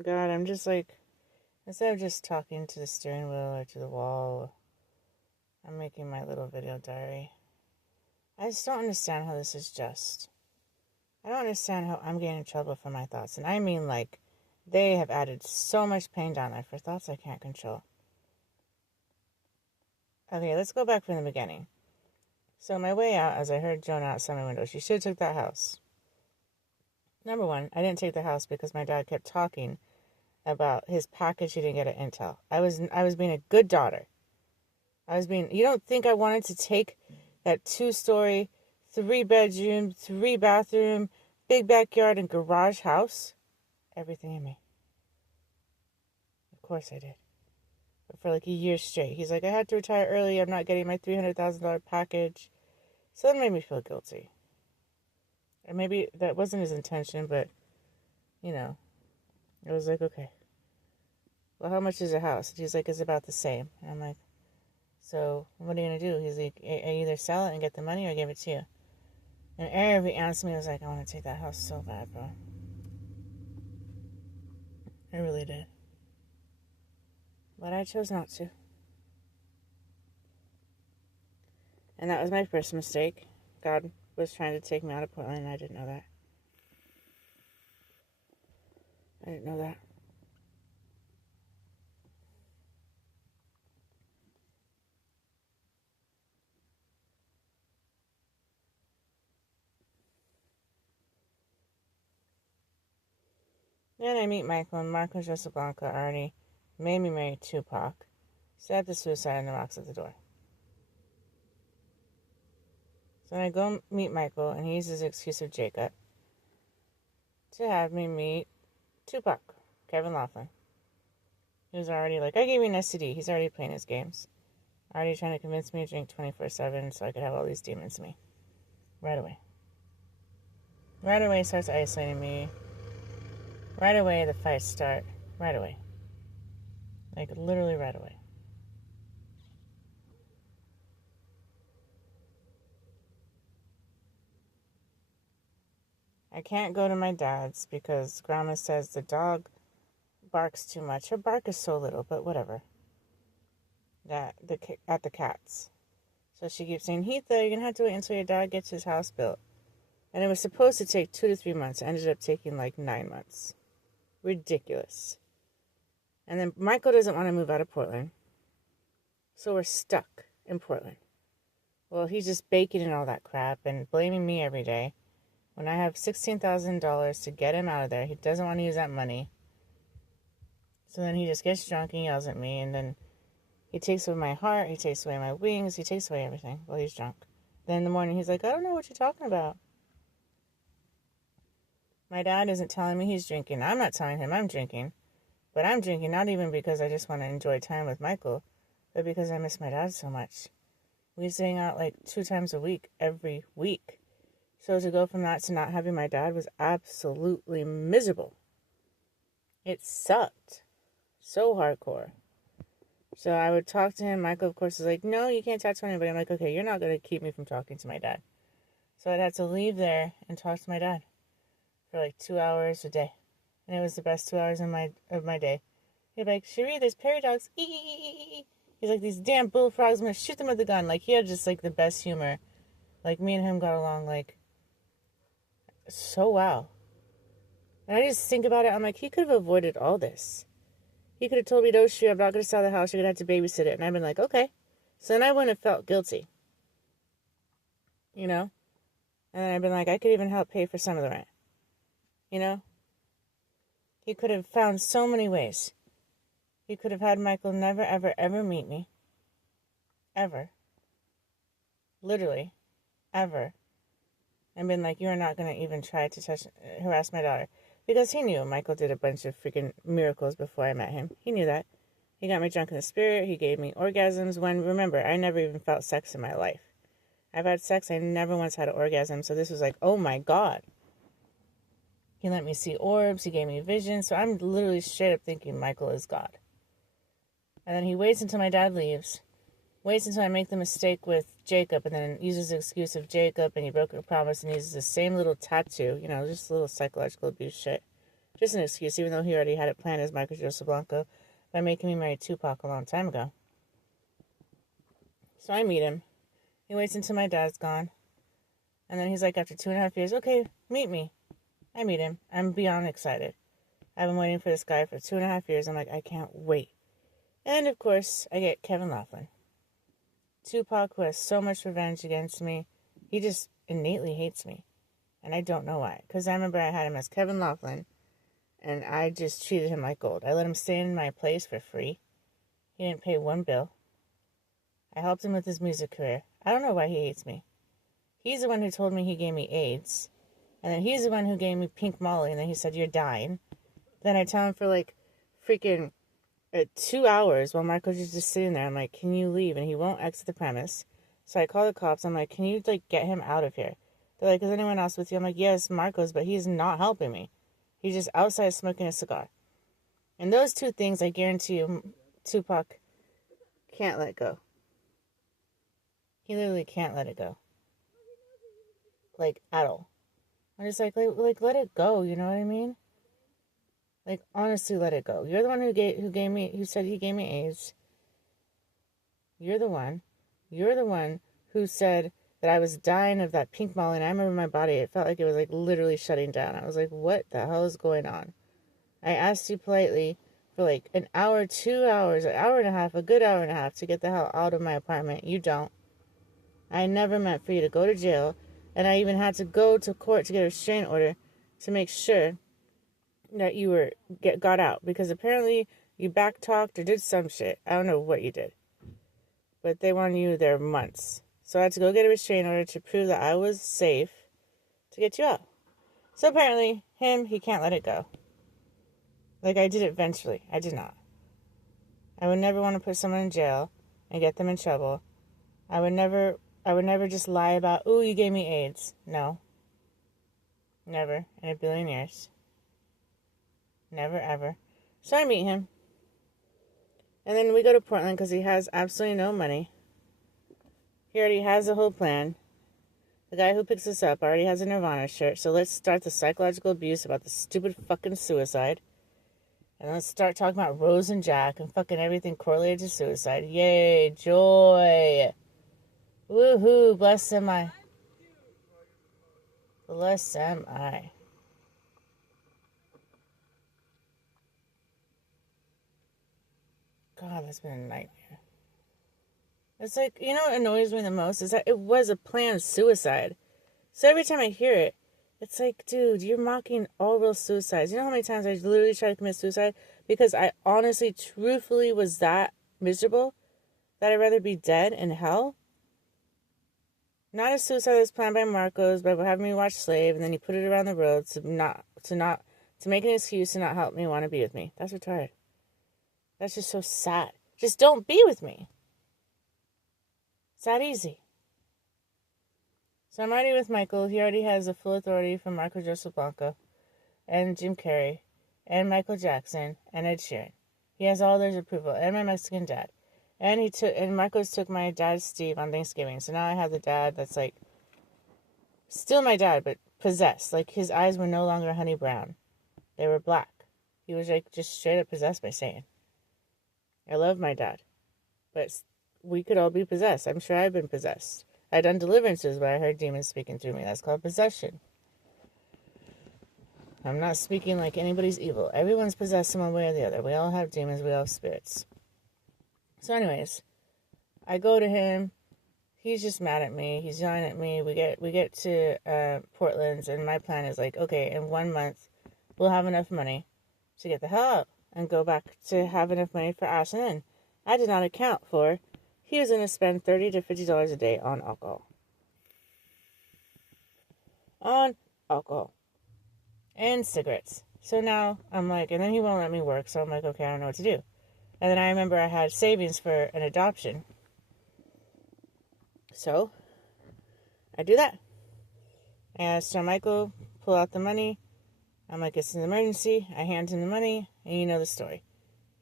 God, I'm just like, instead of just talking to the steering wheel or to the wall, I'm making my little video diary. I just don't understand how this is just. I don't understand how I'm getting in trouble for my thoughts. And I mean, like, they have added so much pain down there for thoughts I can't control. Okay, let's go back from the beginning. So, my way out, as I heard Jonah outside my window, she should have took that house. Number one, I didn't take the house because my dad kept talking about his package he didn't get at Intel. I was being a good daughter. You don't think I wanted to take that 2-story, 3-bedroom, 3-bathroom, big backyard and garage house? Everything in me. Of course I did. But for like a year straight. He's like, I had to retire early. I'm not getting my $300,000 package. So that made me feel guilty. And maybe that wasn't his intention, but, you know, it was like, okay. Well, how much is a house? And he's like, it's about the same. And I'm like, so what are you going to do? He's like, I either sell it and get the money or give it to you. And every ounce of me was like, I want to take that house so bad, bro. I really did. But I chose not to. And that was my first mistake. God was trying to take me out of Portland, and I didn't know that. I didn't know that. Then I meet Michael, and Marco Casablanca already made me marry Tupac. Stabbed the suicide and knocks at the door. So then I go meet Michael, and he uses the excuse of Jacob to have me meet Tupac, Kevin Laughlin. He was already like, I gave you an STD. He's already playing his games. Already trying to convince me to drink 24/7 so I could have all these demons in me. Right away. Right away starts isolating me. Right away the fights start. Right away. Like literally right away. I can't go to my dad's because Grandma says the dog barks too much. Her bark is so little, but whatever. At the cats. So she keeps saying, Heath, you're going to have to wait until your dad gets his house built. And it was supposed to take 2 to 3 months. It ended up taking like 9 months. Ridiculous. And then Michael doesn't want to move out of Portland. So we're stuck in Portland. Well, he's just baking and all that crap and blaming me every day. When I have $16,000 to get him out of there, he doesn't want to use that money. So then he just gets drunk and yells at me, and then he takes away my heart, he takes away my wings, he takes away everything while he's drunk. Then in the morning, he's like, I don't know what you're talking about. My dad isn't telling me he's drinking. I'm not telling him I'm drinking. But I'm drinking not even because I just want to enjoy time with Michael, but because I miss my dad so much. We used to hang out like 2 times a week, every week. So to go from that to not having my dad was absolutely miserable. It sucked. So hardcore. So I would talk to him. Michael, of course, is like, no, you can't talk to anybody. I'm like, okay, you're not going to keep me from talking to my dad. So I'd have to leave there and talk to my dad for like 2 hours a day. And it was the best 2 hours of my day. He'd be like, Cherie, there's prairie dogs. He's like, these damn bullfrogs, I'm going to shoot them with a gun. Like, he had just like the best humor. Like, me and him got along like so well. And I just think about it, I'm like, he could have avoided all this. He could have told me, no, Cherie, I'm not going to sell the house. You're going to have to babysit it. And I've been like, okay. So then I wouldn't have felt guilty. You know? And then I've been like, I could even help pay for some of the rent. You know? He could have found so many ways. He could have had Michael never, ever, ever meet me. Ever. Literally. Ever. And been like, you're not going to even try to harass my daughter. Because he knew Michael did a bunch of freaking miracles before I met him. He knew that. He got me drunk in the spirit. He gave me orgasms when, remember, I never even felt sex in my life. I've had sex. I never once had an orgasm. So this was like, oh my God. He let me see orbs. He gave me visions. So I'm literally straight up thinking Michael is God. And then he waits until my dad leaves. Waits until I make the mistake with Jacob. And then uses the excuse of Jacob. And he broke a promise. And uses the same little tattoo. You know, just a little psychological abuse shit. Just an excuse, even though he already had it planned as Michael Joseph Blanco by making me marry Tupac a long time ago. So I meet him. He waits until my dad's gone. And then he's like, after 2.5 years, okay, meet me. I meet him. I'm beyond excited. I've been waiting for this guy for 2.5 years. I'm like, I can't wait. And of course, I get Kevin Laughlin. Tupac, who has so much revenge against me, he just innately hates me. And I don't know why. Because I remember I had him as Kevin Laughlin, and I just treated him like gold. I let him stay in my place for free. He didn't pay one bill. I helped him with his music career. I don't know why he hates me. He's the one who told me he gave me AIDS. And then he's the one who gave me pink Molly, and then he said, you're dying. Then I tell him for like freaking 2 hours while Marco's just sitting there. I'm like, can you leave? And he won't exit the premise. So I call the cops. I'm like, can you like get him out of here? They're like, is anyone else with you? I'm like, yes, Marcos, but he's not helping me. He's just outside smoking a cigar. And those two things, I guarantee you, Tupac can't let go. He literally can't let it go. Like, at all. I'm just like, let it go, you know what I mean? Like, honestly, let it go. You're the one who said he gave me AIDS. You're the one who said that I was dying of that pink Molly, and I remember my body, it felt like it was like literally shutting down. I was like, what the hell is going on? I asked you politely for like an hour, 2 hours, an hour and a half, a good hour and a half to get the hell out of my apartment. You don't. I never meant for you to go to jail, and I even had to go to court to get a restraining order to make sure that you got out, because apparently you backtalked or did some shit. I don't know what you did, but they wanted you there months. So I had to go get a restraining order to prove that I was safe to get you out. So apparently, he can't let it go. Like, I did it eventually. I did not. I would never want to put someone in jail and get them in trouble. I would never just lie about, ooh, you gave me AIDS. No. Never in a billion years. Never, ever. So I meet him. And then we go to Portland because he has absolutely no money. He already has a whole plan. The guy who picks us up already has a Nirvana shirt. So let's start the psychological abuse about the stupid fucking suicide. And let's start talking about Rose and Jack and fucking everything correlated to suicide. Yay, joy. Woohoo, bless am I. Bless am I. God, that's been a nightmare. It's like, you know what annoys me the most is that it was a planned suicide. So every time I hear it, it's like, dude, you're mocking all real suicides. You know how many times I literally tried to commit suicide because I honestly, truthfully was that miserable that I'd rather be dead in hell? Not a suicide that's planned by Marcos, by having me watch Slave, and then he put it around the road to make an excuse to not help me want to be with me. That's retarded. That's just so sad. Just don't be with me. It's that easy. So I'm already with Michael. He already has the full authority from Marco Joseph Blanco and Jim Carrey and Michael Jackson and Ed Sheeran. He has all their approval, and my Mexican dad. And Marcos took my dad Steve on Thanksgiving. So now I have the dad that's like still my dad, but possessed. Like his eyes were no longer honey brown. They were black. He was like just straight up possessed by Satan. I love my dad. But we could all be possessed. I'm sure I've been possessed. I've done deliverances where I heard demons speaking through me. That's called possession. I'm not speaking like anybody's evil. Everyone's possessed in one way or the other. We all have demons. We all have spirits. So anyways, I go to him. He's just mad at me. He's yelling at me. We get to Portland's, and my plan is like, okay, in 1 month, we'll have enough money to get the hell out and go back to have enough money for Ashland Inn. I did not account for he was going to spend $30 to $50 a day on alcohol. And cigarettes. So now I'm like, and then he won't let me work, so I'm like, okay, I don't know what to do. And then I remember I had savings for an adoption. So I do that. And so Michael pull out the money. I'm like, it's an emergency. I hand him the money, and you know the story.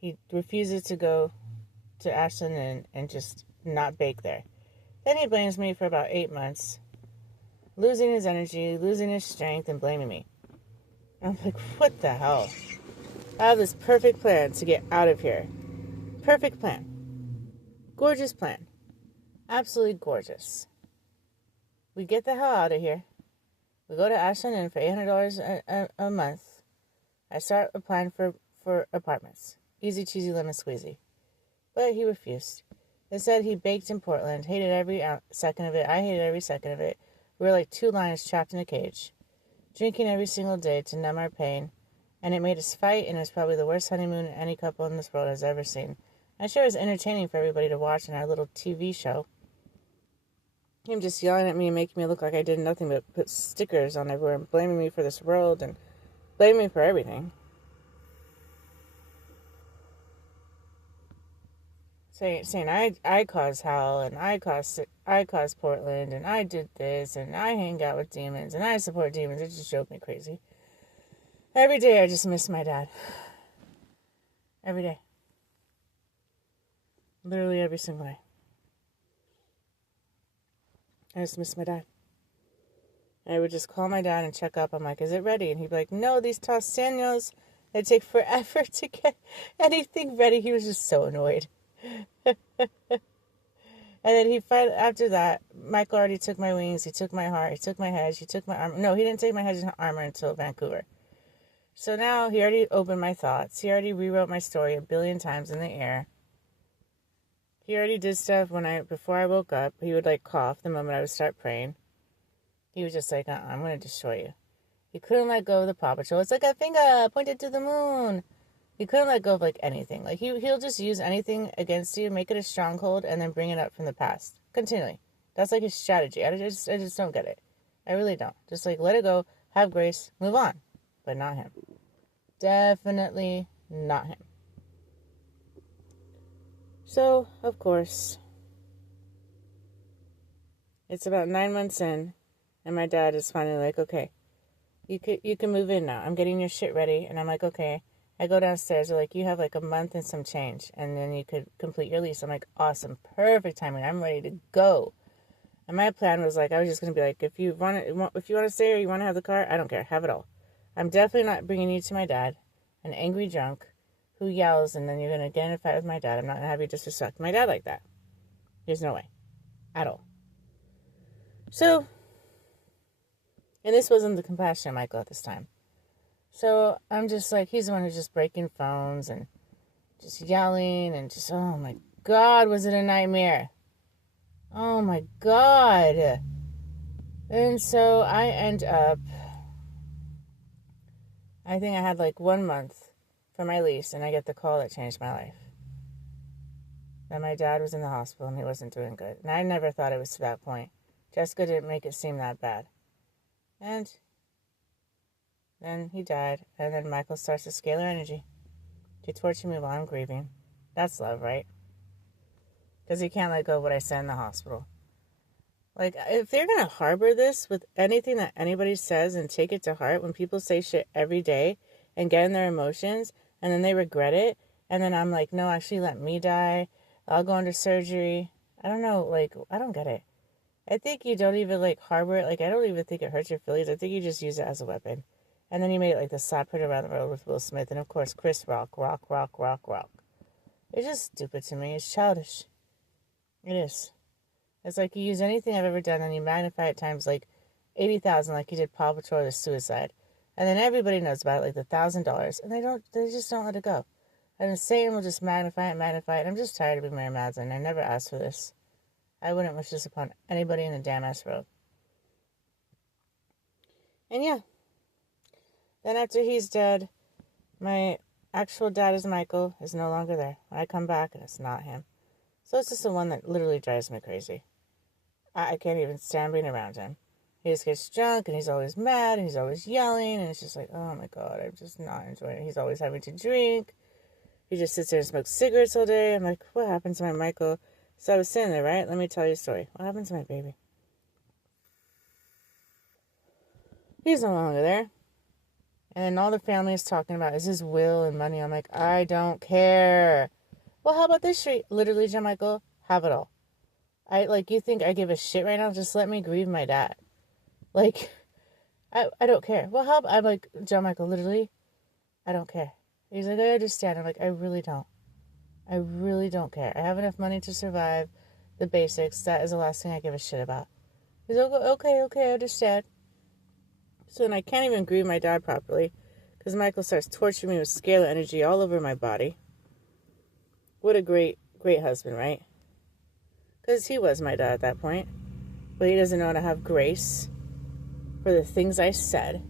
He refuses to go to Ashland and just not bake there. Then he blames me for about 8 months, losing his energy, losing his strength, and blaming me. I'm like, what the hell? I have this perfect plan to get out of here. Perfect plan. Gorgeous plan. Absolutely gorgeous. We get the hell out of here. We go to Ashland Inn for $800 a month. I start applying for apartments. Easy cheesy lemon squeezy. But he refused. Instead, he baked in Portland. Hated every second of it. I hated every second of it. We were like two lions trapped in a cage. Drinking every single day to numb our pain. And it made us fight, and it was probably the worst honeymoon any couple in this world has ever seen. I'm sure it was entertaining for everybody to watch in our little TV show. Him just yelling at me and making me look like I did nothing but put stickers on everywhere and blaming me for this world and blaming me for everything. Saying I caused hell and I caused Portland and I did this and I hang out with demons and I support demons. It just drove me crazy. Every day I just miss my dad. Every day. Literally every single day. I just miss my dad. And I would just call my dad and check up. I'm like, is it ready? And he'd be like, no, these tostanos, they take forever to get anything ready. He was just so annoyed. And then after that, Michael already took my wings. He took my heart. He took my head. He took my armor. No, he didn't take my head and armor until Vancouver. So now he already opened my thoughts. He already rewrote my story a billion times in the air. He already did stuff before I woke up. He would like cough the moment I would start praying. He was just like, I'm going to destroy you. He couldn't let go of the Paw Patrol. It's like a finger pointed to the moon. He couldn't let go of like anything. Like he'll just use anything against you, make it a stronghold, and then bring it up from the past. Continually. That's like his strategy. I just don't get it. I really don't. Just like let it go, have grace, move on. But not him. Definitely not him. So, of course, it's about 9 months in, and my dad is finally like, okay, you can move in now. I'm getting your shit ready. And I'm like, okay. I go downstairs. They're like, you have like a month and some change, and then you could complete your lease. I'm like, awesome. Perfect timing. I'm ready to go. And my plan was like, I was just going to be like, if you want to stay or you want to have the car, I don't care. Have it all. I'm definitely not bringing you to my dad, an angry drunk who yells, and then you're going to get in a fight with my dad. I'm not going to have you disrespect my dad like that. There's no way. At all. So, and this wasn't the compassionate Michael at this time. So I'm just like, he's the one who's just breaking phones and just yelling and just, oh my God, was it a nightmare? Oh my God. And so I end up, I think I had like 1 month for my lease, and I get the call that changed my life. That my dad was in the hospital and he wasn't doing good. And I never thought it was to that point. Jessica didn't make it seem that bad. And then he died, and then Michael starts to scalar energy to torture me while I'm grieving. That's love, right? Because he can't let go of what I said in the hospital. Like, if they're going to harbor this with anything that anybody says and take it to heart, when people say shit every day and get in their emotions, and then they regret it, and then I'm like, no, actually let me die. I'll go under surgery. I don't know, like, I don't get it. I think you don't even, like, harbor it. Like, I don't even think it hurts your feelings. I think you just use it as a weapon. And then he made it like the slap put around the road with Will Smith. And of course, Chris Rock. It's just stupid to me. It's childish. It is. It's like you use anything I've ever done and you magnify it times like 80,000, like you did Paw Patrol or Suicide. And then everybody knows about it, like the $1,000. And they just don't let it go. And Satan will just magnify it. I'm just tired of being Mary Madsen. I never asked for this. I wouldn't wish this upon anybody in the damn ass road. And yeah. Then after he's dead, my actual dad is Michael, is no longer there. When I come back, and it's not him. So it's just the one that literally drives me crazy. I can't even stand being around him. He just gets drunk, and he's always mad, and he's always yelling, and it's just like, oh my God, I'm just not enjoying it. He's always having to drink. He just sits there and smokes cigarettes all day. I'm like, what happened to my Michael? So I was sitting there, right? Let me tell you a story. What happened to my baby? He's no longer there. And then all the family is talking about, is his will and money? I'm like, I don't care. Well, how about this street? Literally, John Michael, have it all. You think I give a shit right now? Just let me grieve my dad. Like, I don't care. Well, help. I'm like, John Michael, literally, I don't care. He's like, I understand. I'm like, I really don't. I really don't care. I have enough money to survive the basics. That is the last thing I give a shit about. He's like, okay, I understand. So then I can't even grieve my dad properly because Michael starts torturing me with scalar energy all over my body. What a great husband, right? Because he was my dad at that point. But he doesn't know how to have grace for the things I said.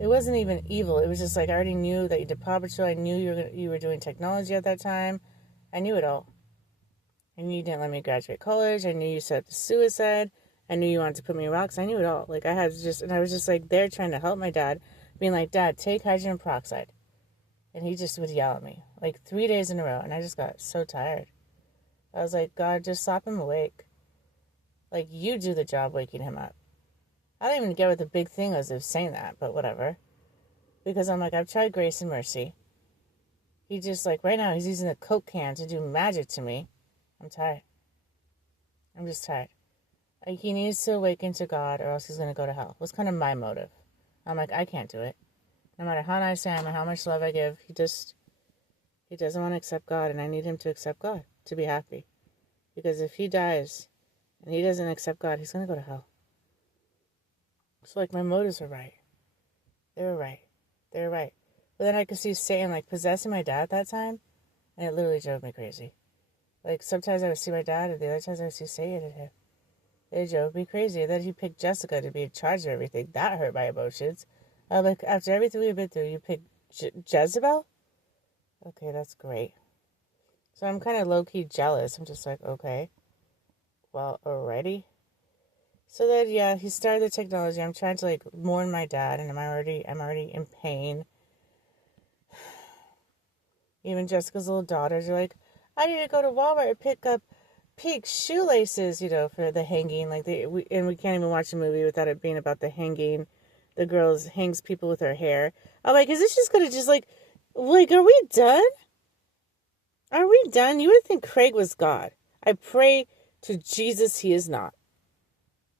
It wasn't even evil. It was just like I already knew that you did Paw Patrol. I knew you were doing technology at that time. I knew it all. I knew you didn't let me graduate college. I knew you set up the suicide. I knew you wanted to put me in rocks. I knew it all. Like I was just like there trying to help my dad, being like, Dad, take hydrogen peroxide. And he just would yell at me like 3 days in a row. And I just got so tired. I was like, God, just slap him awake. Like, you do the job waking him up. I don't even get what the big thing was of saying that, but whatever. Because I'm like, I've tried grace and mercy. He just, like, right now, he's using a Coke can to do magic to me. I'm tired. I'm just tired. Like, he needs to awaken to God or else he's going to go to hell. Was kind of my motive. I'm like, I can't do it. No matter how nice I am or how much love I give, he doesn't want to accept God, and I need him to accept God to be happy. Because if he dies and he doesn't accept God, he's going to go to hell. So, like, my motives were right. They were right. But then I could see Satan, like, possessing my dad at that time, and it literally drove me crazy. Like, sometimes I would see my dad, and the other times I would see Satan in him. It drove me crazy. And then he picked Jessica to be in charge of everything. That hurt my emotions. Like, after everything we've been through, you picked Jezebel? Okay, that's great. So I'm kind of low-key jealous. I'm just like, okay. Well, already? So then, yeah, he started the technology. I'm trying to, like, mourn my dad, and I'm already in pain. Even Jessica's little daughters are like, I need to go to Walmart and pick up pink shoelaces, for the hanging. Like, we can't even watch a movie without it being about the hanging. The girl hangs people with her hair. I'm like, is this just going to just, like, are we done? Are we done? You would think Craig was God. I pray to Jesus he is not.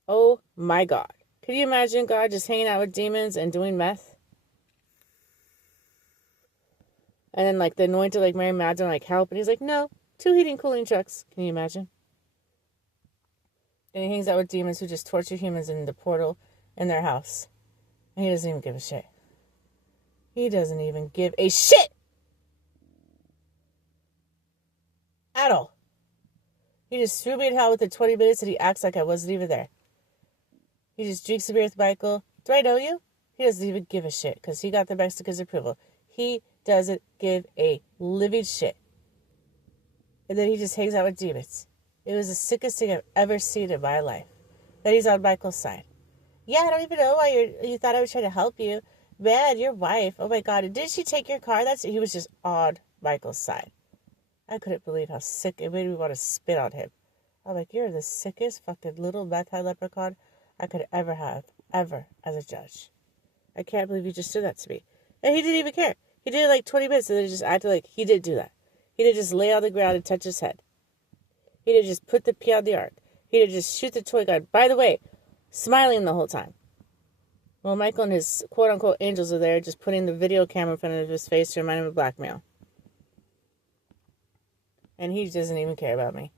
Oh my God. Could you imagine God just hanging out with demons and doing meth? And then, like, the anointed, like, Mary Magdalene, like, help. And he's like, no, 2 heating cooling trucks. Can you imagine? And he hangs out with demons who just torture humans in the portal in their house. And he doesn't even give a shit. He doesn't even give a shit! At all. He just threw me in hell within 20 minutes and he acts like I wasn't even there. He just drinks the beer with Michael. Do I know you? He doesn't even give a shit because he got the Mexican's approval. He doesn't give a living shit. And then he just hangs out with demons. It was the sickest thing I've ever seen in my life. That he's on Michael's side. Yeah, I don't even know why you thought I was trying to help you. Man, your wife. Oh my God. Did she take your car? He was just on Michael's side. I couldn't believe how sick it made me want to spit on him. I'm like, you're the sickest fucking little meth high leprechaun I could ever have, ever, as a judge. I can't believe you just did that to me. And he didn't even care. He did it like 20 minutes and then just acted like he didn't do that. He didn't just lay on the ground and touch his head. He didn't just put the pea on the ark. He didn't just shoot the toy gun. By the way, smiling the whole time. Well, Michael and his quote-unquote angels are there just putting the video camera in front of his face to remind him of blackmail. And he doesn't even care about me.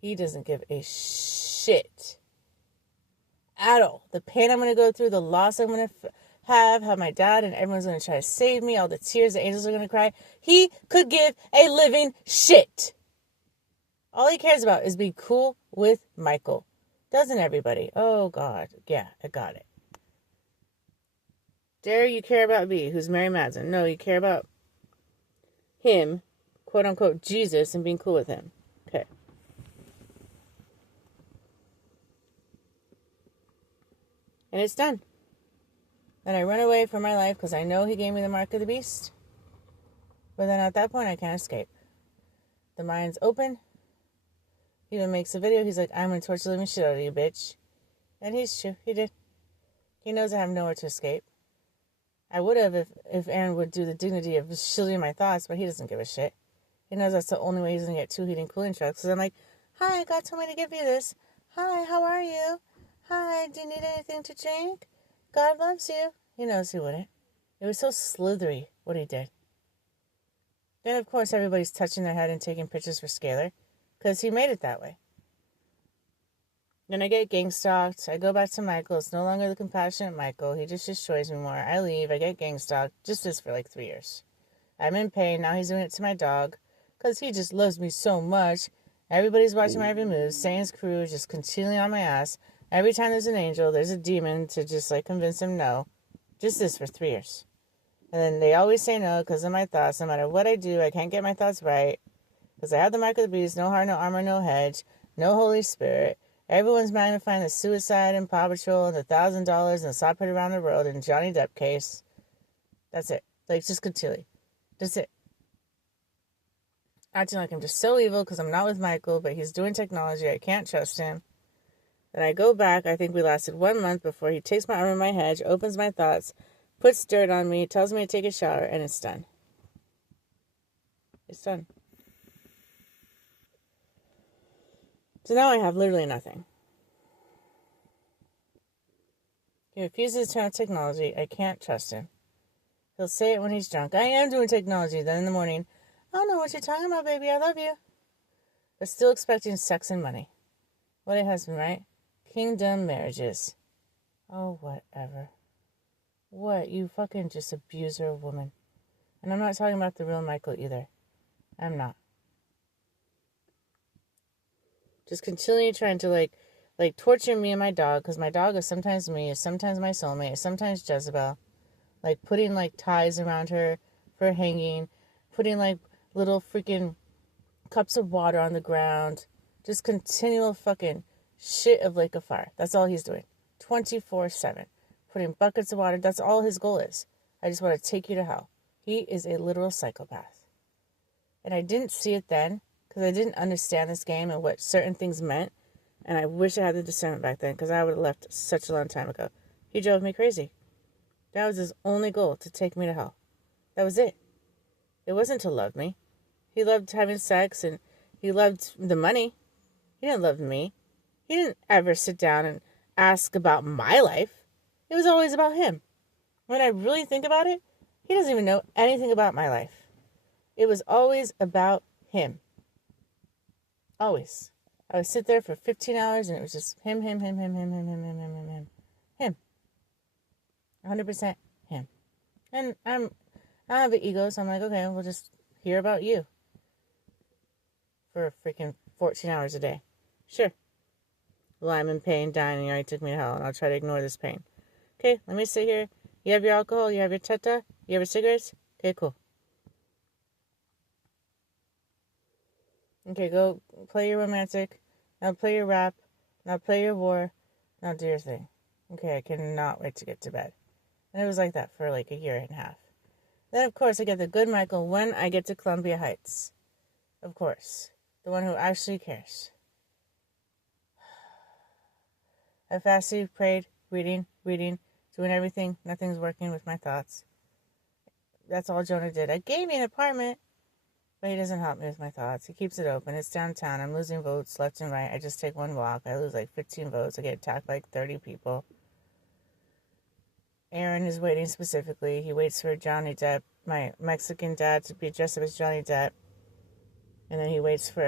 He doesn't give a shit at all. The pain I'm going to go through, the loss I'm going to have, how my dad and everyone's going to try to save me, all the tears the angels are going to cry. He could give a living shit. All he cares about is being cool with Michael. Doesn't everybody? Oh, God. Yeah, I got it. Dare you care about me, who's Mary Madsen? No, you care about him, quote-unquote Jesus, and being cool with him. Okay. And it's done. Then I run away from my life because I know he gave me the mark of the beast. But then at that point, I can't escape. The mind's open. He even makes a video. He's like, I'm going to torture the living shit out of you, bitch. And he's true. He did. He knows I have nowhere to escape. I would have if Aaron would do the dignity of shielding my thoughts, but he doesn't give a shit. He knows that's the only way he's going to get 2 heating cooling trucks. So I'm like, hi, God told me to give you this. Hi, how are you? Hi, do you need anything to drink? God loves you. He knows he wouldn't. It was so slithery what he did. Then, of course, everybody's touching their head and taking pictures for Scalar because he made it that way. Then I get gang stalked. I go back to Michael. It's no longer the compassionate Michael. He just destroys me more. I leave. I get gang stalked. Just this for like 3 years. I'm in pain. Now he's doing it to my dog because he just loves me so much. Everybody's watching my every move. Satan's crew is just continually on my ass. Every time there's an angel, there's a demon to just like convince him no. Just this for 3 years. And then they always say no because of my thoughts. No matter what I do, I can't get my thoughts right. Because I have the mark of the beast, no heart, no armor, no hedge, no Holy Spirit. Everyone's magnifying the suicide and Paw Patrol and the $1,000 and the saw put around the road and Johnny Depp case. That's it. Like, just continually. That's it. Acting like I'm just so evil because I'm not with Michael, but he's doing technology. I can't trust him. Then I go back. I think we lasted 1 month before he takes my arm in my hedge, opens my thoughts, puts dirt on me, tells me to take a shower, and it's done. It's done. So now I have literally nothing. He refuses to turn on technology. I can't trust him. He'll say it when he's drunk. I am doing technology. Then in the morning, I don't know what you're talking about, baby. I love you. But still expecting sex and money. What it has been, right? Kingdom marriages. Oh, whatever. What? You fucking just abuser of woman. And I'm not talking about the real Michael either. I'm not. Just continually trying to like torture me and my dog, because my dog is sometimes me, is sometimes my soulmate, is sometimes Jezebel. Like putting like ties around her for hanging, putting like little freaking cups of water on the ground. Just continual fucking shit of like a fire. That's all he's doing. 24/7. Putting buckets of water. That's all his goal is. I just want to take you to hell. He is a literal psychopath. And I didn't see it then because I didn't understand this game and what certain things meant. And I wish I had the discernment back then because I would have left such a long time ago. He drove me crazy. That was his only goal, to take me to hell. That was it. It wasn't to love me. He loved having sex and he loved the money. He didn't love me. He didn't ever sit down and ask about my life. It was always about him. When I really think about it, he doesn't even know anything about my life. It was always about him. Always. I would sit there for 15 hours and it was just him. 100% him. And I have an ego, so I'm like, okay, we'll just hear about you for freaking 14 hours a day. Sure. Well, I'm in pain, dying, and you already took me to hell, and I'll try to ignore this pain. Okay, let me sit here. You have your alcohol, you have your teta, you have your cigarettes? Okay, cool. Okay, go play your romantic. Now play your rap. Now play your war. Now do your thing. Okay, I cannot wait to get to bed. And it was like that for like a year and a half. Then, of course, I get the good Michael when I get to Columbia Heights. Of course. The one who actually cares. I fasted, prayed, reading, doing everything. Nothing's working with my thoughts. That's all Jonah did. I gave me an apartment, but he doesn't help me with my thoughts. He keeps it open. It's downtown. I'm losing votes left and right. I just take one walk. I lose like 15 votes. I get attacked by like 30 people. Aaron is waiting specifically. He waits for Johnny Depp, my Mexican dad, to be dressed up as Johnny Depp. And then he waits for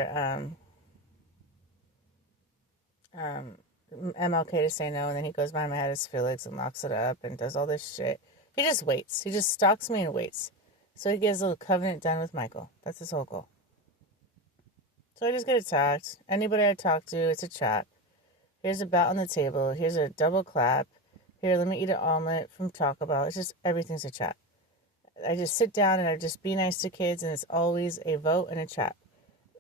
MLK to say no. And then he goes behind my head as Felix and locks it up and does all this shit. He just waits. He just stalks me and waits. So he gets a little covenant done with Michael. That's his whole goal. So I just get attacked. Anybody I talk to, it's a trap. Here's a bat on the table. Here's a double clap. Here, let me eat an omelet from Taco Bell. It's just, everything's a trap. I just sit down and I just be nice to kids, and it's always a vote and a trap.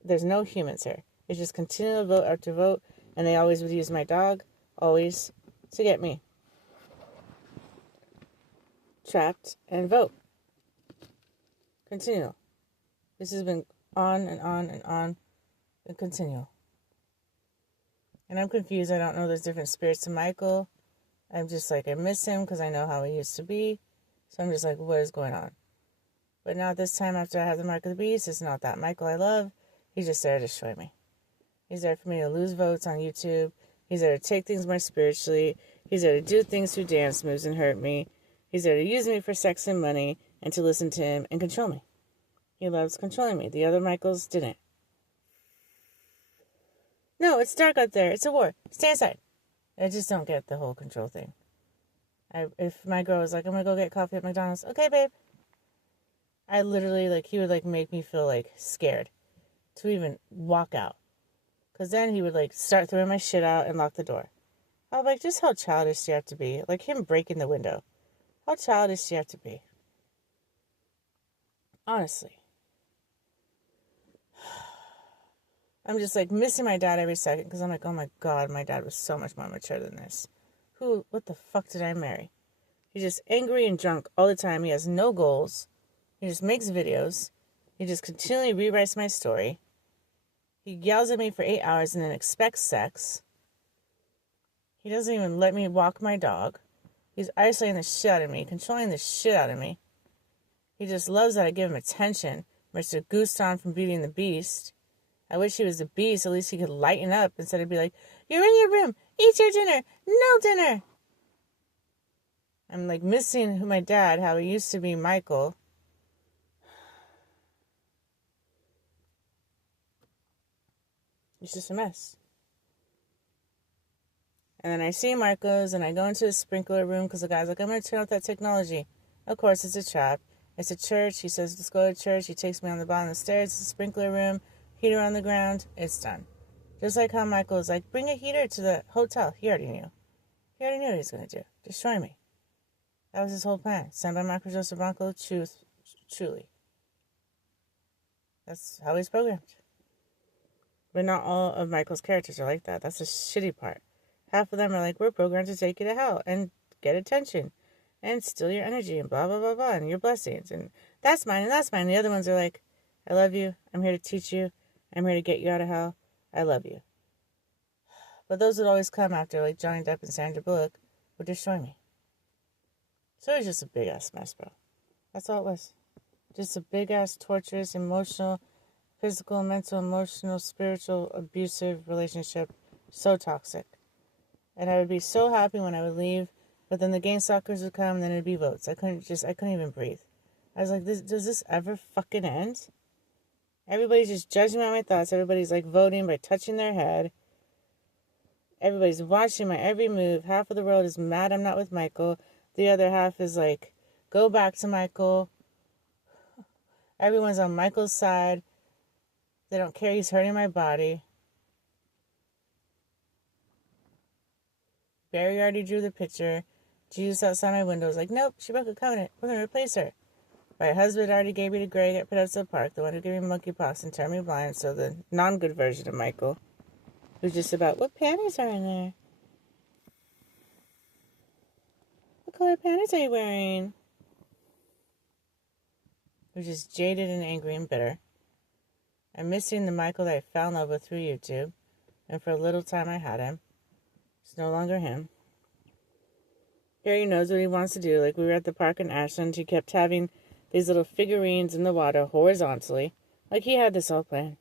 There's no humans here. It's just continual vote after vote, and they always would use my dog, always, to get me trapped and vote. Continual. This has been on and on and on and continual. And I'm confused. I don't know there's different spirits to Michael. I'm just like, I miss him because I know how he used to be. So I'm just like, what is going on? But now this time after I have the mark of the beast, it's not that Michael I love. He's just there to destroy me. He's there for me to lose votes on YouTube. He's there to take things more spiritually. He's there to do things through dance moves and hurt me. He's there to use me for sex and money and to listen to him and control me. He loves controlling me. The other Michaels didn't. No, it's dark out there. It's a war. Stay inside. I just don't get the whole control thing. If my girl was like, I'm going to go get coffee at McDonald's. Okay, babe. I literally, like, he would, like, make me feel, like, scared to even walk out. Because then he would, like, start throwing my shit out and lock the door. I'm like, just how childish do you have to be? Like, him breaking the window. How childish do you have to be? Honestly. I'm just, like, missing my dad every second. Because I'm like, oh, my God, my dad was so much more mature than this. What the fuck did I marry? He's just angry and drunk all the time. He has no goals. He just makes videos. He just continually rewrites my story. He yells at me for 8 hours and then expects sex. He doesn't even let me walk my dog. He's isolating the shit out of me, controlling the shit out of me. He just loves that I give him attention. Mr. Guston from Beauty and the Beast. I wish he was the Beast. At least he could lighten up instead of be like, you're in your room. Eat your dinner. No dinner. I'm like missing my dad, how he used to be Michael. It's just a mess. And then I see Marcos and I go into the sprinkler room because the guy's like, I'm going to turn off that technology. Of course, it's a trap. It's a church. He says, let's go to church. He takes me on the bottom of the stairs. It's a sprinkler room. Heater on the ground. It's done. Just like how Michael was like, bring a heater to the hotel. He already knew. He already knew what he was going to do. Destroy me. That was his whole plan. Sent by Michael Joseph Blanco, truly. That's how he's programmed. But not all of Michael's characters are like that. That's the shitty part. Half of them are like, we're programmed to take you to hell and get attention and steal your energy and blah, blah, blah, blah, and your blessings. And that's mine and that's mine. The other ones are like, I love you. I'm here to teach you. I'm here to get you out of hell. I love you. But those would always come after, like Johnny Depp and Sandra Bullock would destroy me. So it was just a big-ass mess, bro. That's all it was. Just a big-ass, torturous, emotional, physical, mental, emotional, spiritual, abusive relationship. So toxic. And I would be so happy when I would leave, but then the gang stalkers would come and then it'd be votes. I couldn't even breathe. I was like, does this ever fucking end? Everybody's just judging my thoughts. Everybody's like voting by touching their head. Everybody's watching my every move. Half of the world is mad I'm not with Michael. The other half is like, go back to Michael. Everyone's on Michael's side. They don't care he's hurting my body. Barry already drew the picture. Jesus outside my window was like, nope, she broke a covenant. We're going to replace her. My husband already gave me to Greg at Pedestal Park, the one who gave me monkeypox and turned me blind, so the non-good version of Michael, who's just about, what panties are in there? What color panties are you wearing? Who's just jaded and angry and bitter. I'm missing the Michael that I fell in love with through YouTube, and for a little time I had him. It's no longer him. Harry knows what he wants to do. Like, we were at the park in Ashland. He kept having these little figurines in the water horizontally. Like, he had this all planned.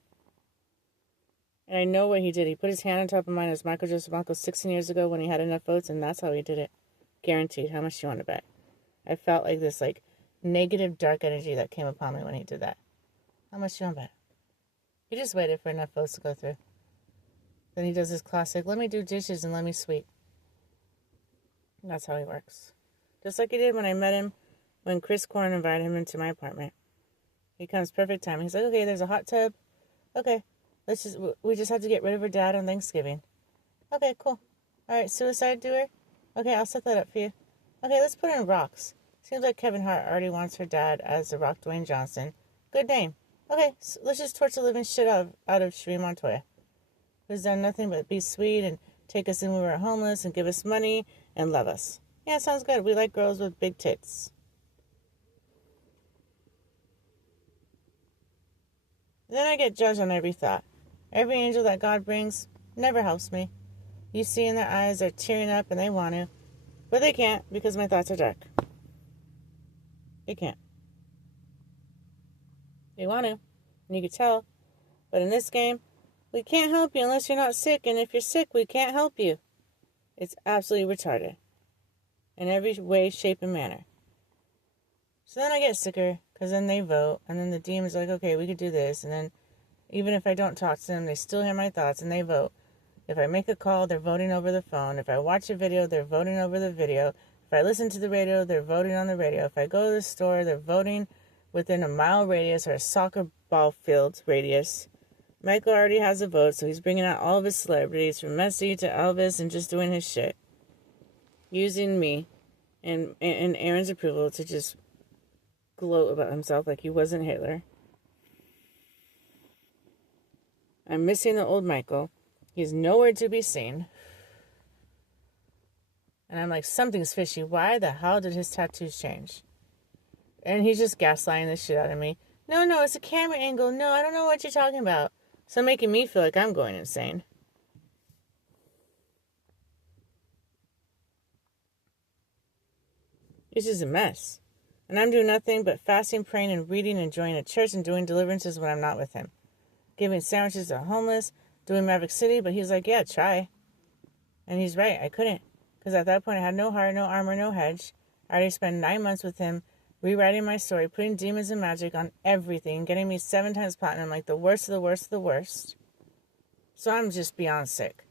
And I know what he did. He put his hand on top of mine as Michael Joseph Blanco 16 years ago when he had enough votes, and that's how he did it. Guaranteed. How much do you want to bet? I felt like this, like, negative, dark energy that came upon me when he did that. How much do you want to bet? He just waited for enough votes to go through. Then he does his classic, let me do dishes and let me sweep. And that's how he works. Just like he did when I met him, when Chris Korn invited him into my apartment. He comes perfect time. He's like, okay, there's a hot tub. Okay, we just have to get rid of her dad on Thanksgiving. Okay, cool. All right, suicide doer? Okay, I'll set that up for you. Okay, let's put her in Rocks. Seems like Kevin Hart already wants her dad as the Rock Dwayne Johnson. Good name. Okay, so let's just torture the living shit out of Sheree Montoya, who's done nothing but be sweet and take us in when we were homeless and give us money and love us. Yeah, sounds good. We like girls with big tits. Then I get judged on every thought. Every angel that God brings never helps me. You see in their eyes they're tearing up and they want to. But they can't because my thoughts are dark. They can't. They want to. And you can tell. But in this game, we can't help you unless you're not sick. And if you're sick, we can't help you. It's absolutely retarded. In every way, shape, and manner. So then I get sicker, because then they vote, and then the team is like, okay, we could do this, and then even if I don't talk to them, they still hear my thoughts, and they vote. If I make a call, they're voting over the phone. If I watch a video, they're voting over the video. If I listen to the radio, they're voting on the radio. If I go to the store, they're voting within a mile radius or a soccer ball field radius. Michael already has a vote, so he's bringing out all of his celebrities, from Messi to Elvis, and just doing his shit. Using me and Aaron's approval to just gloat about himself like he wasn't Hitler. I'm missing the old Michael. He's nowhere to be seen. And I'm like, something's fishy. Why the hell did his tattoos change? And he's just gaslighting the shit out of me. No, it's a camera angle. No, I don't know what you're talking about. So making me feel like I'm going insane. It's just a mess. And I'm doing nothing but fasting, praying, and reading, and joining a church, and doing deliverances when I'm not with him. Giving sandwiches to homeless, doing Maverick City, but he's like, yeah, try. And he's right, I couldn't. Because at that point, I had no heart, no armor, no hedge. I already spent 9 months with him, rewriting my story, putting demons and magic on everything, getting me 7 times platinum, like the worst of the worst of the worst. So I'm just beyond sick.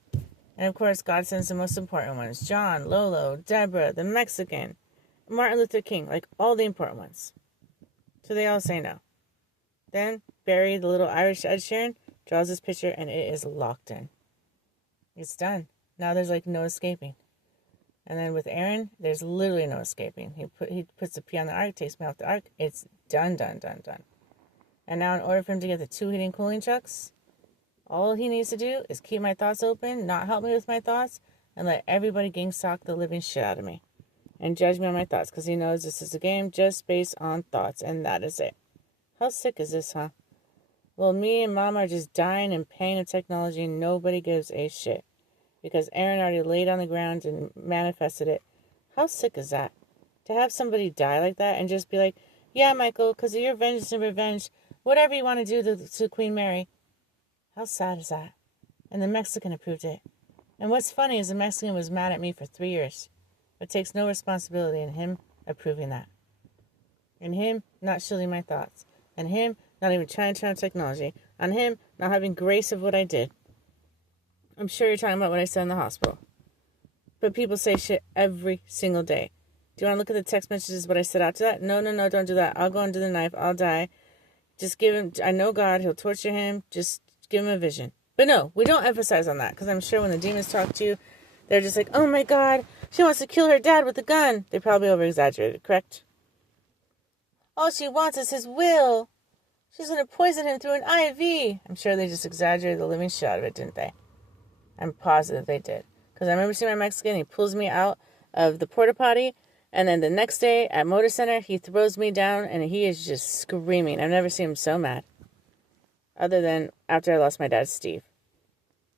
And of course, God sends the most important ones. John, Lolo, Deborah, the Mexican, Martin Luther King, like all the important ones. So they all say no. Then Barry, the little Irish Ed Sheeran, draws his picture, and it is locked in. It's done. Now there's like no escaping. And then with Aaron, there's literally no escaping. He puts the P on the arc, takes me off the arc. It's done. And now in order for him to get the 2 heating cooling trucks, all he needs to do is keep my thoughts open, not help me with my thoughts, and let everybody gang stalk the living shit out of me. And judge me on my thoughts, because he knows this is a game just based on thoughts, and that is it. How sick is this, huh? Well, me and Mom are just dying in pain of technology, and nobody gives a shit. Because Aaron already laid on the ground and manifested it. How sick is that? To have somebody die like that and just be like, yeah, Michael, because of your vengeance and revenge, whatever you want to do to Queen Mary. How sad is that? And the Mexican approved it. And what's funny is the Mexican was mad at me for 3 years, but takes no responsibility in him approving that. And him not shielding my thoughts. And him not even trying to turn on technology. On him not having grace of what I did. I'm sure you're talking about what I said in the hospital. But people say shit every single day. Do you want to look at the text messages, what I said out to that? No, don't do that. I'll go under the knife. I'll die. Just give him, I know God, he'll torture him. Just give him a vision. But no, we don't emphasize on that. Because I'm sure when the demons talk to you, they're just like, oh my God, she wants to kill her dad with a gun. They probably over-exaggerated, correct? All she wants is his will. She's going to poison him through an IV. I'm sure they just exaggerated the living shit out of it, didn't they? I'm positive they did. Because I remember seeing my Mexican, he pulls me out of the porta potty, and then the next day at Motor Center, he throws me down, and he is just screaming. I've never seen him so mad. Other than after I lost my dad, Steve.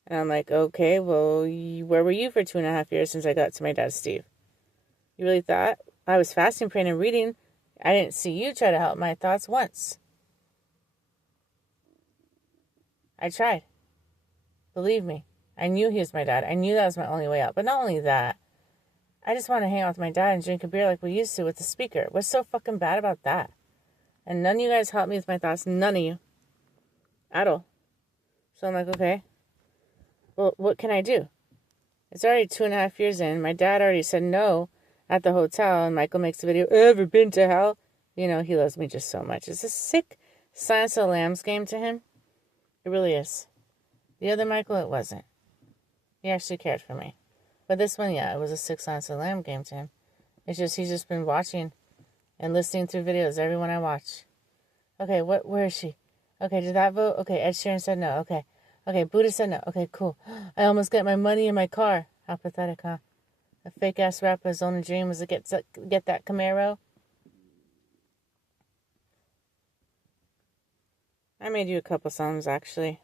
And I'm like, okay, well, where were you for 2.5 years since I got to my dad, Steve? You really thought I was fasting, praying, and reading? I didn't see you try to help my thoughts once. I tried. Believe me. I knew he was my dad. I knew that was my only way out. But not only that, I just want to hang out with my dad and drink a beer like we used to with the speaker. What's so fucking bad about that? And none of you guys helped me with my thoughts. None of you. At all. So I'm like, okay. Well, what can I do? It's already 2.5 years in. My dad already said no at the hotel. And Michael makes a video. Ever been to hell? You know, he loves me just so much. It's a sick Silence of the Lambs game to him. It really is. The other Michael, it wasn't. He actually cared for me. But this one, yeah, it was a sick Silence of the Lamb game to him. It's just, he's just been watching and listening through videos, everyone I watch. Okay, where is she? Okay, did that vote? Okay, Ed Sheeran said no. Okay, Buddha said no. Okay, cool. I almost got my money in my car. How pathetic, huh? A fake-ass rapper's only dream was to get that Camaro. I made you a couple songs, actually.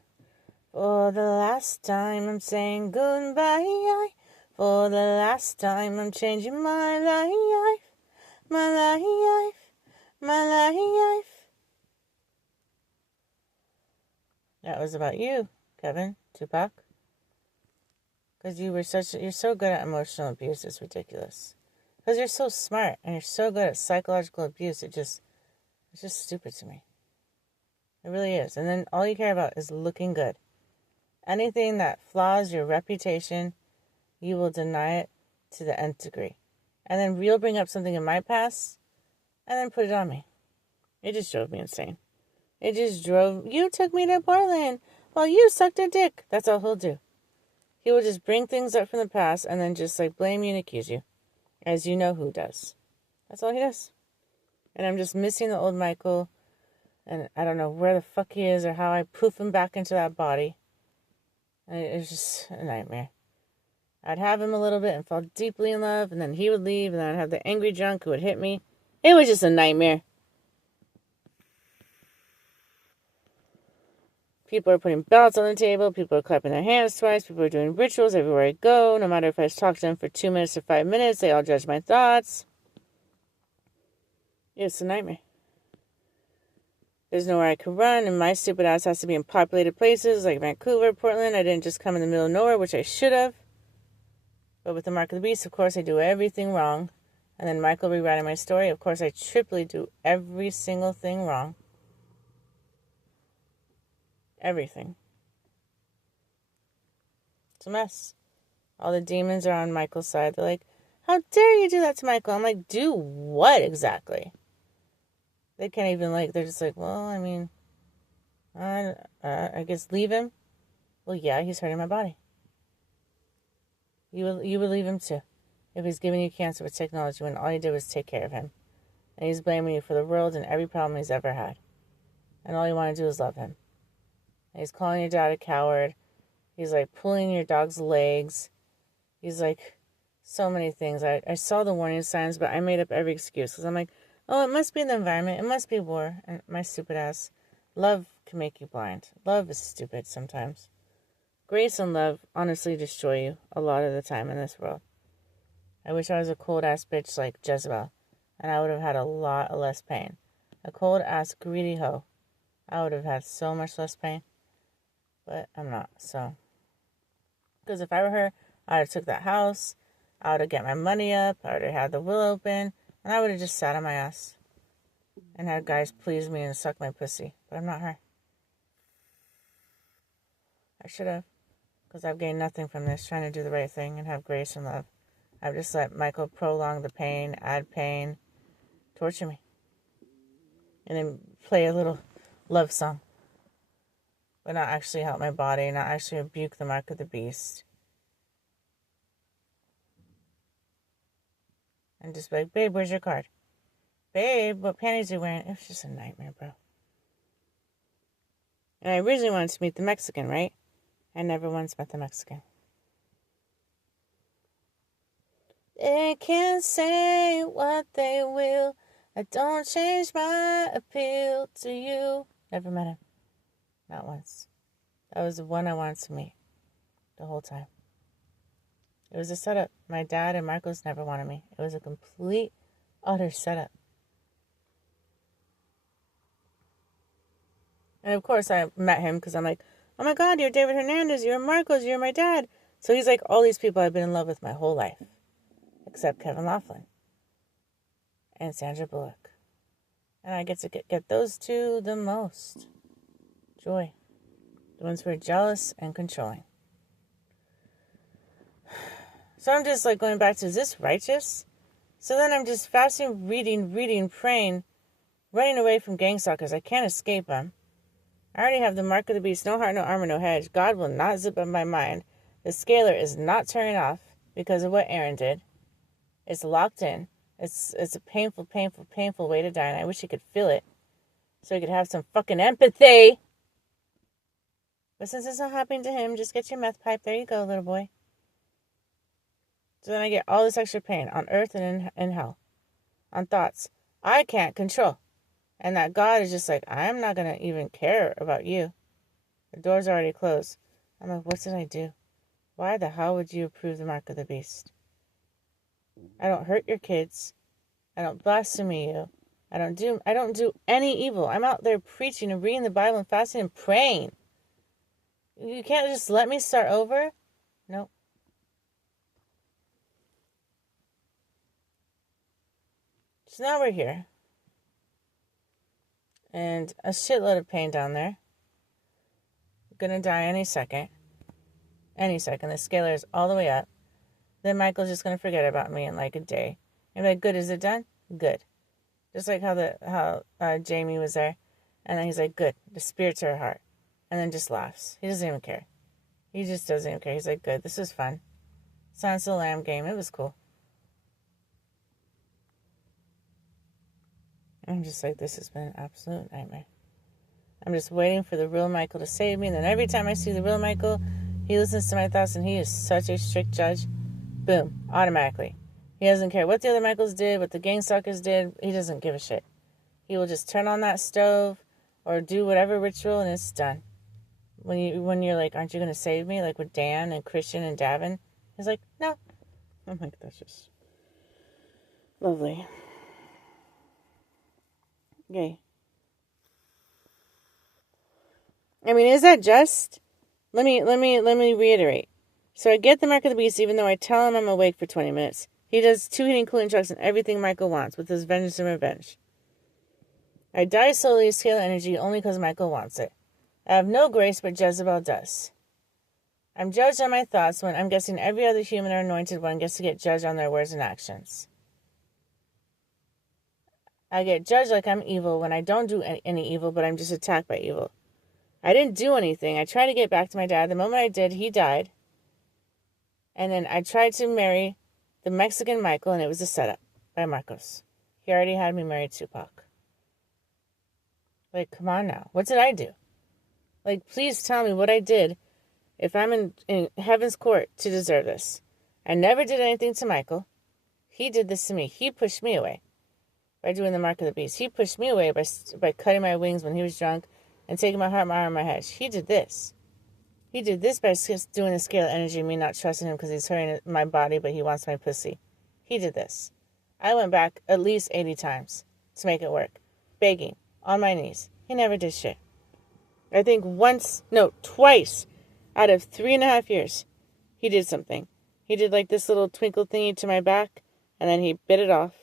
For the last time I'm saying goodbye. For the last time I'm changing my life. My life. My life. That was about you, Kevin, Tupac. Because you're so good at emotional abuse, it's ridiculous. Because you're so smart and you're so good at psychological abuse, it's just stupid to me. It really is. And then all you care about is looking good. Anything that flaws your reputation, you will deny it to the nth degree. And then you'll bring up something in my past and then put it on me. It just drove me insane. You took me to Portland while you sucked a dick. That's all he'll do. He will just bring things up from the past and then just blame you and accuse you. As you know who does. That's all he does. And I'm just missing the old Michael. And I don't know where the fuck he is or how I poof him back into that body. And it's just a nightmare. I'd have him a little bit and fall deeply in love. And then he would leave. And then I'd have the angry drunk who would hit me. It was just a nightmare. People are putting belts on the table. People are clapping their hands twice. People are doing rituals everywhere I go. No matter if I talk to them for 2 minutes or 5 minutes, they all judge my thoughts. It's a nightmare. There's nowhere I can run, and my stupid ass has to be in populated places like Vancouver, Portland. I didn't just come in the middle of nowhere, which I should have. But with the Mark of the Beast, of course, I do everything wrong. And then Michael rewriting my story. Of course, I triply do every single thing wrong. Everything. It's a mess. All the demons are on Michael's side. They're like, how dare you do that to Michael? I'm like, do what exactly? They can't even they're just like, well, I mean, I guess leave him. Well, yeah, he's hurting my body. You would leave him too. If he's giving you cancer with technology when all you did was take care of him. And he's blaming you for the world and every problem he's ever had. And all you want to do is love him. And he's calling your dad a coward. He's pulling your dog's legs. He's so many things. I saw the warning signs, but I made up every excuse. Because I'm like, oh, it must be the environment. It must be war. And my stupid ass. Love can make you blind. Love is stupid sometimes. Grace and love honestly destroy you a lot of the time in this world. I wish I was a cold-ass bitch like Jezebel. And I would have had a lot less pain. A cold-ass greedy hoe. I would have had so much less pain. But I'm not, so. Because if I were her, I would have took that house. I would have get my money up. I would have had the will open. And I would have just sat on my ass. And had guys please me and suck my pussy. But I'm not her. I should have. Because I've gained nothing from this. Trying to do the right thing and have grace and love. I've just let Michael prolong the pain. Add pain. Torture me. And then play a little love song. But not actually help my body. Not actually rebuke the Mark of the Beast. And just be like, babe, where's your card? Babe, what panties are you wearing? It was just a nightmare, bro. And I originally wanted to meet the Mexican, right? I never once met the Mexican. They can say what they will. I don't change my appeal to you. Never met him. Not once. That was the one I wanted to meet. The whole time. It was a setup. My dad and Marcos never wanted me. It was a complete, utter setup. And of course I met him because I'm like, oh my God, you're David Hernandez, you're Marcos, you're my dad. So he's like all these people I've been in love with my whole life. Except Kevin Laughlin. And Sandra Bullock. And I get to get those two the most. Joy. The ones who are jealous and controlling. So I'm just going back to, is this righteous? So then I'm just fasting, reading, praying, running away from gang stalkers. I can't escape them. I already have the Mark of the Beast, no heart, no armor, no hedge. God will not zip up my mind. The scalar is not turning off because of what Aaron did. It's locked in. It's a painful way to die, and I wish he could feel it so he could have some fucking empathy. But since it's not happening to him, just get your meth pipe. There you go, little boy. So then I get all this extra pain on earth and in hell. On thoughts I can't control. And that God is just like, I'm not going to even care about you. The door's already closed. I'm like, what did I do? Why the hell would you approve the Mark of the Beast? I don't hurt your kids. I don't blaspheme you. I don't do any evil. I'm out there preaching and reading the Bible and fasting and praying. You can't just let me start over? Nope. So now we're here. And a shitload of pain down there. Gonna die any second. Any second. The scalar is all the way up. Then Michael's just gonna forget about me in like a day. And be like, good, is it done? Good. Just like how Jamie was there. And then he's like, good, the spirit's her heart. And then just laughs. He doesn't even care. He just doesn't even care. He's like, good, this was fun. Silence of the Lamb game. It was cool. I'm just like, this has been an absolute nightmare. I'm just waiting for the real Michael to save me. And then every time I see the real Michael, he listens to my thoughts, and he is such a strict judge. Boom, automatically. He doesn't care what the other Michaels did, what the gang suckers did. He doesn't give a shit. He will just turn on that stove or do whatever ritual, and it's done. When you're like, aren't you going to save me? Like with Dan and Christian and Davin. He's like, no. I'm like, that's just lovely. Okay. I mean, is that just? Let me reiterate. So I get the mark of the beast, even though I tell him I'm awake for 20 minutes. He does 2 heating cooling trucks and everything Michael wants with his vengeance and revenge. I die slowly, scale energy, only because Michael wants it. I have no grace, but Jezebel does. I'm judged on my thoughts when I'm guessing every other human or anointed one gets to get judged on their words and actions. I get judged like I'm evil when I don't do any evil, but I'm just attacked by evil. I didn't do anything. I tried to get back to my dad. The moment I did, he died. And then I tried to marry the Mexican Michael, and it was a setup by Marcos. He already had me married Tupac. Like, come on now. What did I do? Like, please tell me what I did if I'm in heaven's court to deserve this. I never did anything to Michael. He did this to me. He pushed me away by doing the mark of the beast. He pushed me away by cutting my wings when he was drunk and taking my heart, my arm, my head. He did this. He did this by doing the scale of energy, me not trusting him because he's hurting my body, but he wants my pussy. He did this. I went back at least 80 times to make it work. Begging. On my knees. He never did shit. I think twice out of 3.5 years, he did something. He did like this little twinkle thingy to my back, and then he bit it off.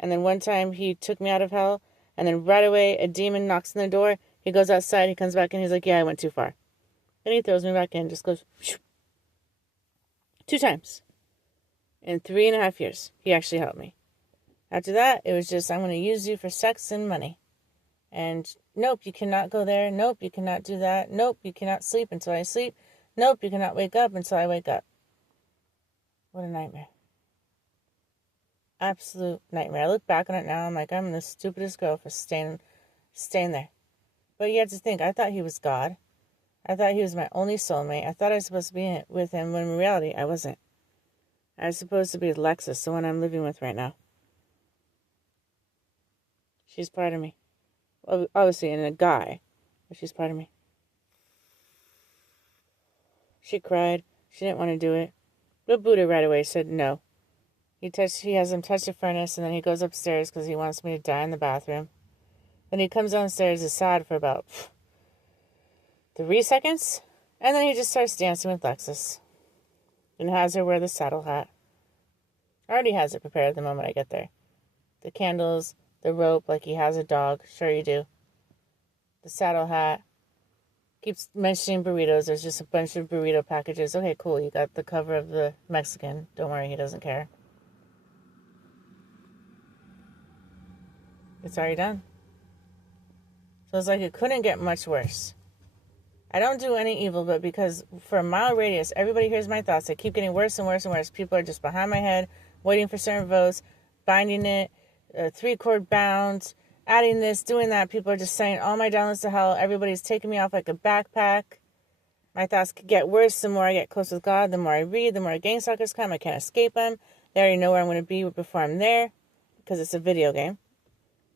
And then one time he took me out of hell, and then right away a demon knocks on the door. He goes outside, he comes back, and he's like, yeah, I went too far. Then he throws me back in, just goes, shoo. 2 times. In 3.5 years, he actually helped me. After that, it was just, I'm going to use you for sex and money. And nope, you cannot go there. Nope, you cannot do that. Nope, you cannot sleep until I sleep. Nope, you cannot wake up until I wake up. What a nightmare. Absolute nightmare. I look back on it now, I'm like, I'm the stupidest girl for staying there. But you have to think, I thought he was God. I thought he was my only soulmate. I thought I was supposed to be with him, when in reality, I wasn't. I was supposed to be with Lexus, the one I'm living with right now. She's part of me. Obviously, and a guy, but she's part of me. She cried. She didn't want to do it. But Buddha right away said no. He has him touch the furnace, and then he goes upstairs because he wants me to die in the bathroom. Then he comes downstairs, is sad for about 3 seconds, and then he just starts dancing with Lexus. And has her wear the saddle hat. Already has it prepared the moment I get there. The candles, the rope, like he has a dog. Sure you do. The saddle hat. Keeps mentioning burritos. There's just a bunch of burrito packages. Okay, cool. You got the cover of the Mexican. Don't worry, he doesn't care. It's already done. So it's like it couldn't get much worse. I don't do any evil, but because for a mile radius, everybody hears my thoughts. They keep getting worse and worse and worse. People are just behind my head, waiting for certain votes, binding it, 3-chord bound, adding this, doing that. People are just saying all my downloads to hell. Everybody's taking me off like a backpack. My thoughts get worse the more I get close with God, the more I read, the more gang stalkers come. I can't escape them. They already know where I'm going to be before I'm there because it's a video game.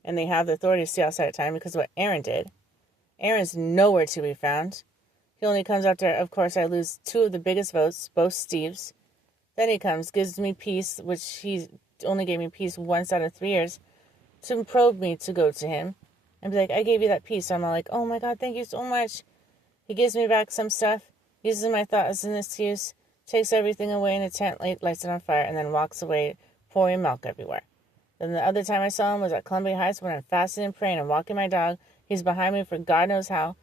And they have the authority to stay outside of time because of what Aaron did. Aaron's nowhere to be found. He only comes after, of course, I lose 2 of the biggest votes, both Steve's. Then he comes, gives me peace, which he only gave me peace once out of 3 years, to probe me to go to him and be like, I gave you that peace. So I'm all like, oh my God, thank you so much. He gives me back some stuff, uses my thought as an excuse, takes everything away in a tent, lights it on fire, and then walks away pouring milk everywhere. Then the other time I saw him was at Columbia Heights when I'm fasting and praying and walking my dog. He's behind me for God knows how.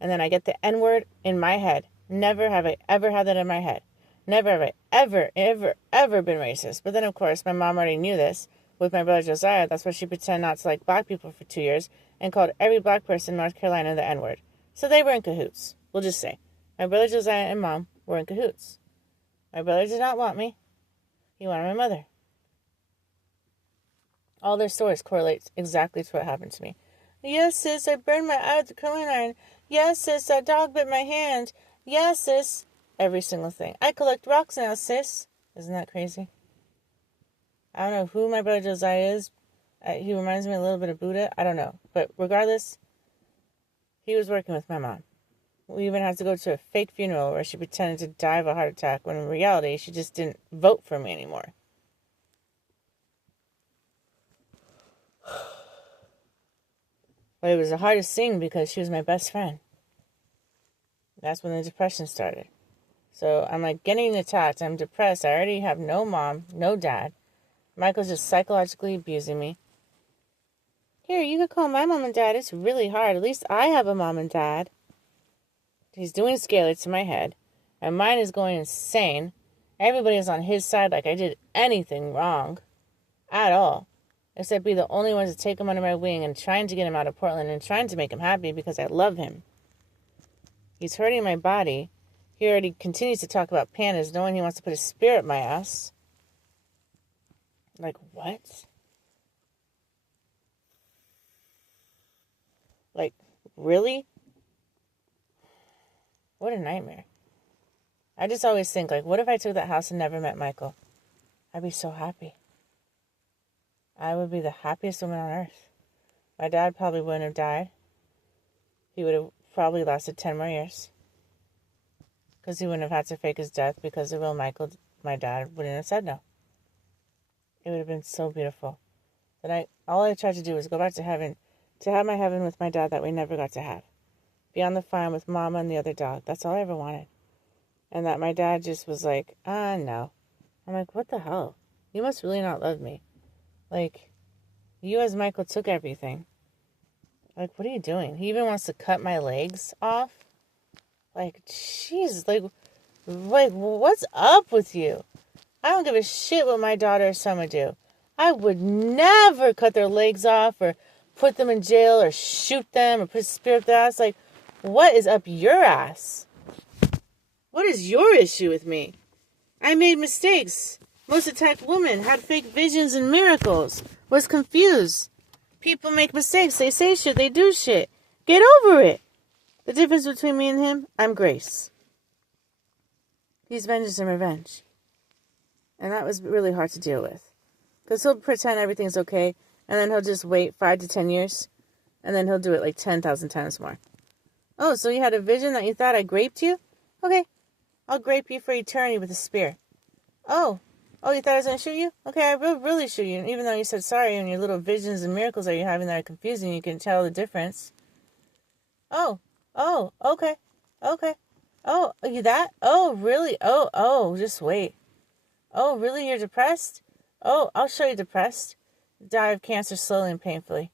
And then I get the N-word in my head. Never have I ever had that in my head. Never have I ever, ever, ever been racist. But then, of course, my mom already knew this with my brother Josiah. That's why she pretended not to like black people for 2 years and called every black person in North Carolina the N-word. So they were in cahoots. We'll just say. My brother Josiah and mom were in cahoots. My brother did not want me. He wanted my mother. All their stories correlate exactly to what happened to me. Yes, sis, I burned my eye with the curling iron. Yes, sis, that dog bit my hand. Yes, sis. Every single thing. I collect rocks now, sis. Isn't that crazy? I don't know who my brother Josiah is. He reminds me a little bit of Buddha. I don't know. But regardless, he was working with my mom. We even had to go to a fake funeral where she pretended to die of a heart attack when in reality she just didn't vote for me anymore. But it was the hardest thing because she was my best friend. That's when the depression started. So I'm like getting attacked. I'm depressed. I already have no mom, no dad. Michael's just psychologically abusing me. Here, you could call my mom and dad. It's really hard. At least I have a mom and dad. He's doing scalar to my head. My mind is going insane. Everybody is on his side like I did anything wrong. At all. Except be the only one to take him under my wing and trying to get him out of Portland and trying to make him happy because I love him. He's hurting my body. He already continues to talk about pandas, knowing he wants to put a spear up my ass. Like, what? Like, really? What a nightmare. I just always think, like, what if I took that house and never met Michael? I'd be so happy. I would be the happiest woman on earth. My dad probably wouldn't have died. He would have probably lasted 10 more years. Because he wouldn't have had to fake his death because the real Michael, my dad, wouldn't have said no. It would have been so beautiful. But all I tried to do was go back to heaven, to have my heaven with my dad that we never got to have. Be on the farm with Mama and the other dog. That's all I ever wanted. And that my dad just was like, no. I'm like, what the hell? You must really not love me. Like, you as Michael took everything. Like, what are you doing? He even wants to cut my legs off. Like, jeez, like, what's up with you? I don't give a shit what my daughter or son would do. I would never cut their legs off or put them in jail or shoot them or put a spear up their ass. Like, what is up your ass? What is your issue with me? I made mistakes. Most attacked women had fake visions and miracles. Was confused. People make mistakes. They say shit. They do shit. Get over it. The difference between me and him, I'm Grace. He's vengeance and revenge. And that was really hard to deal with. Because he'll pretend everything's okay, and then he'll just wait 5 to 10 years, and then he'll do it like 10,000 times more. Oh, so you had a vision that you thought I raped you? Okay, I'll grape you for eternity with a spear. Oh, you thought I was going to shoot you? Okay, I will really shoot you. And even though you said sorry and your little visions and miracles that you're having that are confusing, you can tell the difference. Oh, okay. Oh, you that? Oh, really? Oh, just wait. Oh, really? You're depressed? Oh, I'll show you depressed. Die of cancer slowly and painfully.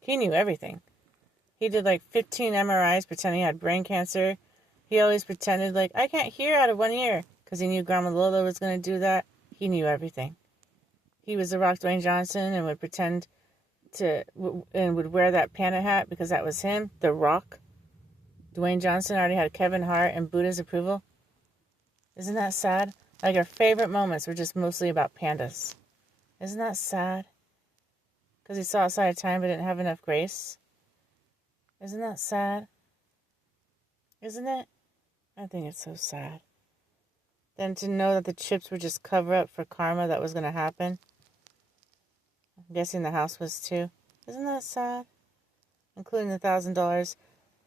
He knew everything. He did like 15 MRIs pretending he had brain cancer. He always pretended like, I can't hear out of one ear. Because he knew Grandma Lola was going to do that. He knew everything. He was the Rock Dwayne Johnson and would pretend and would wear that panda hat because that was him, The Rock. Dwayne Johnson already had Kevin Hart and Buddha's approval. Isn't that sad? Like our favorite moments were just mostly about pandas. Isn't that sad? Because he saw outside of time but didn't have enough grace. Isn't that sad? Isn't it? I think it's so sad. Then to know that the chips were just cover up for karma that was going to happen. I'm guessing the house was too. Isn't that sad? Including the $1,000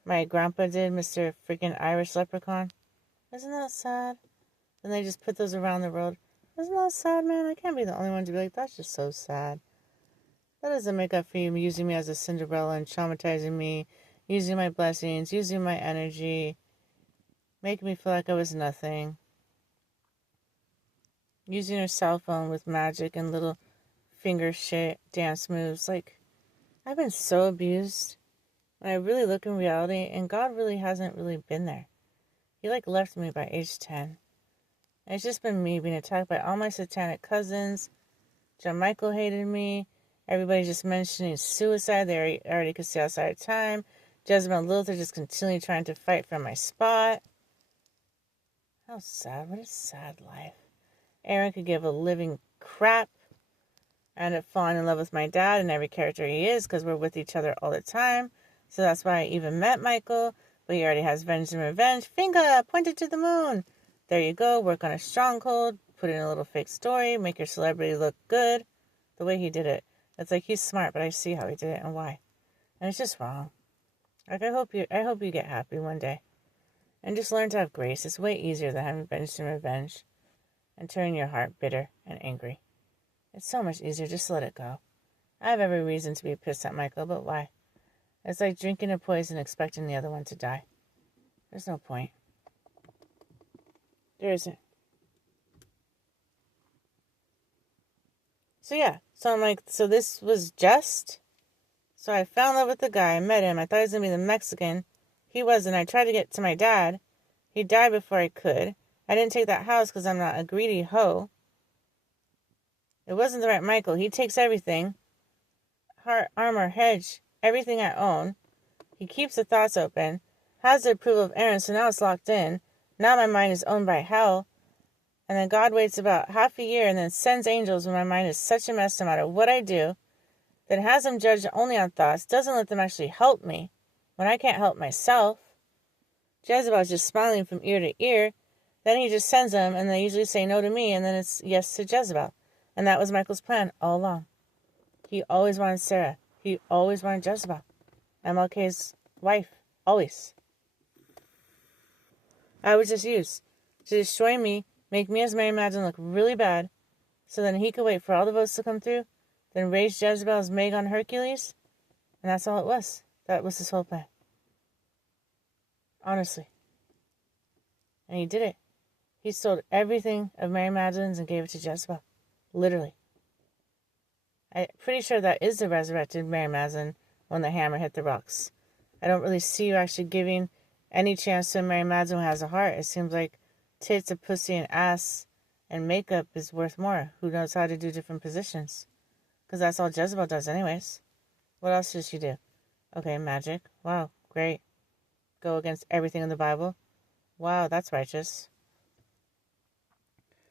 my grandpa did, Mr. Freaking Irish Leprechaun. Isn't that sad? And they just put those around the road. Isn't that sad, man? I can't be the only one to be like, that's just so sad. That doesn't make up for you using me as a Cinderella and traumatizing me, using my blessings, using my energy, making me feel like I was nothing. using her cell phone with magic and little finger shit dance moves. Like, I've been so abused. When I really look in reality, and God really hasn't really been there. He left me by age 10. And it's just been me being attacked by all my satanic cousins. John Michael hated me. Everybody just mentioning suicide. They already could see outside of time. Jezebel and Lilith are just continually trying to fight for my spot. How sad. What a sad life. Aaron could give a living crap. I ended up falling in love with my dad and every character he is because we're with each other all the time. So that's why I even met Michael. But he already has vengeance and revenge. Finger pointed to the moon. There you go. Work on a stronghold. Put in a little fake story. Make your celebrity look good. The way he did it. It's like he's smart, but I see how he did it and why. And it's just wrong. Like, I hope you get happy one day. And just learn to have grace. It's way easier than having vengeance and revenge. And turning your heart bitter and angry. It's so much easier. Just let it go. I have every reason to be pissed at Michael, but why? It's like drinking a poison expecting the other one to die. There's no point. There isn't. So yeah. So I'm like, so this was just... So I fell in love with the guy. I met him. I thought he was going to be the Mexican. He wasn't. I tried to get to my dad. He died before I could. I didn't take that house because I'm not a greedy hoe. It wasn't the right Michael. He takes everything. Heart, armor, hedge, everything I own. He keeps the thoughts open. Has the approval of Aaron, so now it's locked in. Now my mind is owned by hell. And then God waits about half a year and then sends angels when my mind is such a mess no matter what I do. Then has them judged only on thoughts. Doesn't let them actually help me when I can't help myself. Jezebel's just smiling from ear to ear. Then he just sends them and they usually say no to me and then it's yes to Jezebel. And that was Michael's plan all along. He always wanted Sarah. He always wanted Jezebel. MLK's wife. Always. I was just used to destroy me, make me as Mary Magdalene look really bad, so then he could wait for all the votes to come through, then raise Jezebel as Meg on Hercules, and that's all it was. That was his whole plan. Honestly. And he did it. He sold everything of Mary Magdalene's and gave it to Jezebel. Literally. I'm pretty sure that is the resurrected Mary Magdalene when the hammer hit the rocks. I don't really see you actually giving any chance to Mary Magdalene who has a heart. It seems like tits, a pussy, and ass, and makeup is worth more. Who knows how to do different positions? Because that's all Jezebel does anyways. What else does she do? Okay, magic. Wow, great. Go against everything in the Bible. Wow, that's righteous.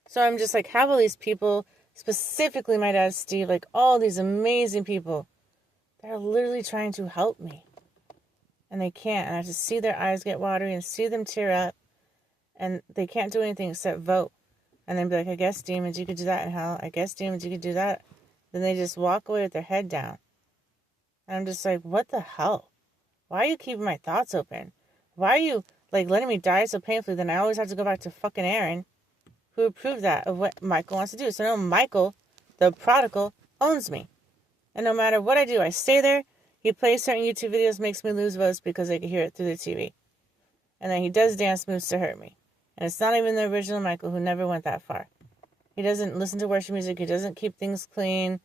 So I'm just like, have all these people, specifically my dad Steve, like all these amazing people, they're literally trying to help me. And they can't. And I just see their eyes get watery and see them tear up. And they can't do anything except vote. And then be like, I guess demons, you could do that in hell. I guess demons, you could do that. Then they just walk away with their head down. And I'm just like, what the hell? Why are you keeping my thoughts open? Why are you like letting me die so painfully? Then I always have to go back to fucking Aaron, who approved that of what Michael wants to do. So now Michael, the prodigal, owns me. And no matter what I do, I stay there. He plays certain YouTube videos, makes me lose votes because I can hear it through the TV. And then he does dance moves to hurt me. And it's not even the original Michael who never went that far. He doesn't listen to worship music. He doesn't keep things clean.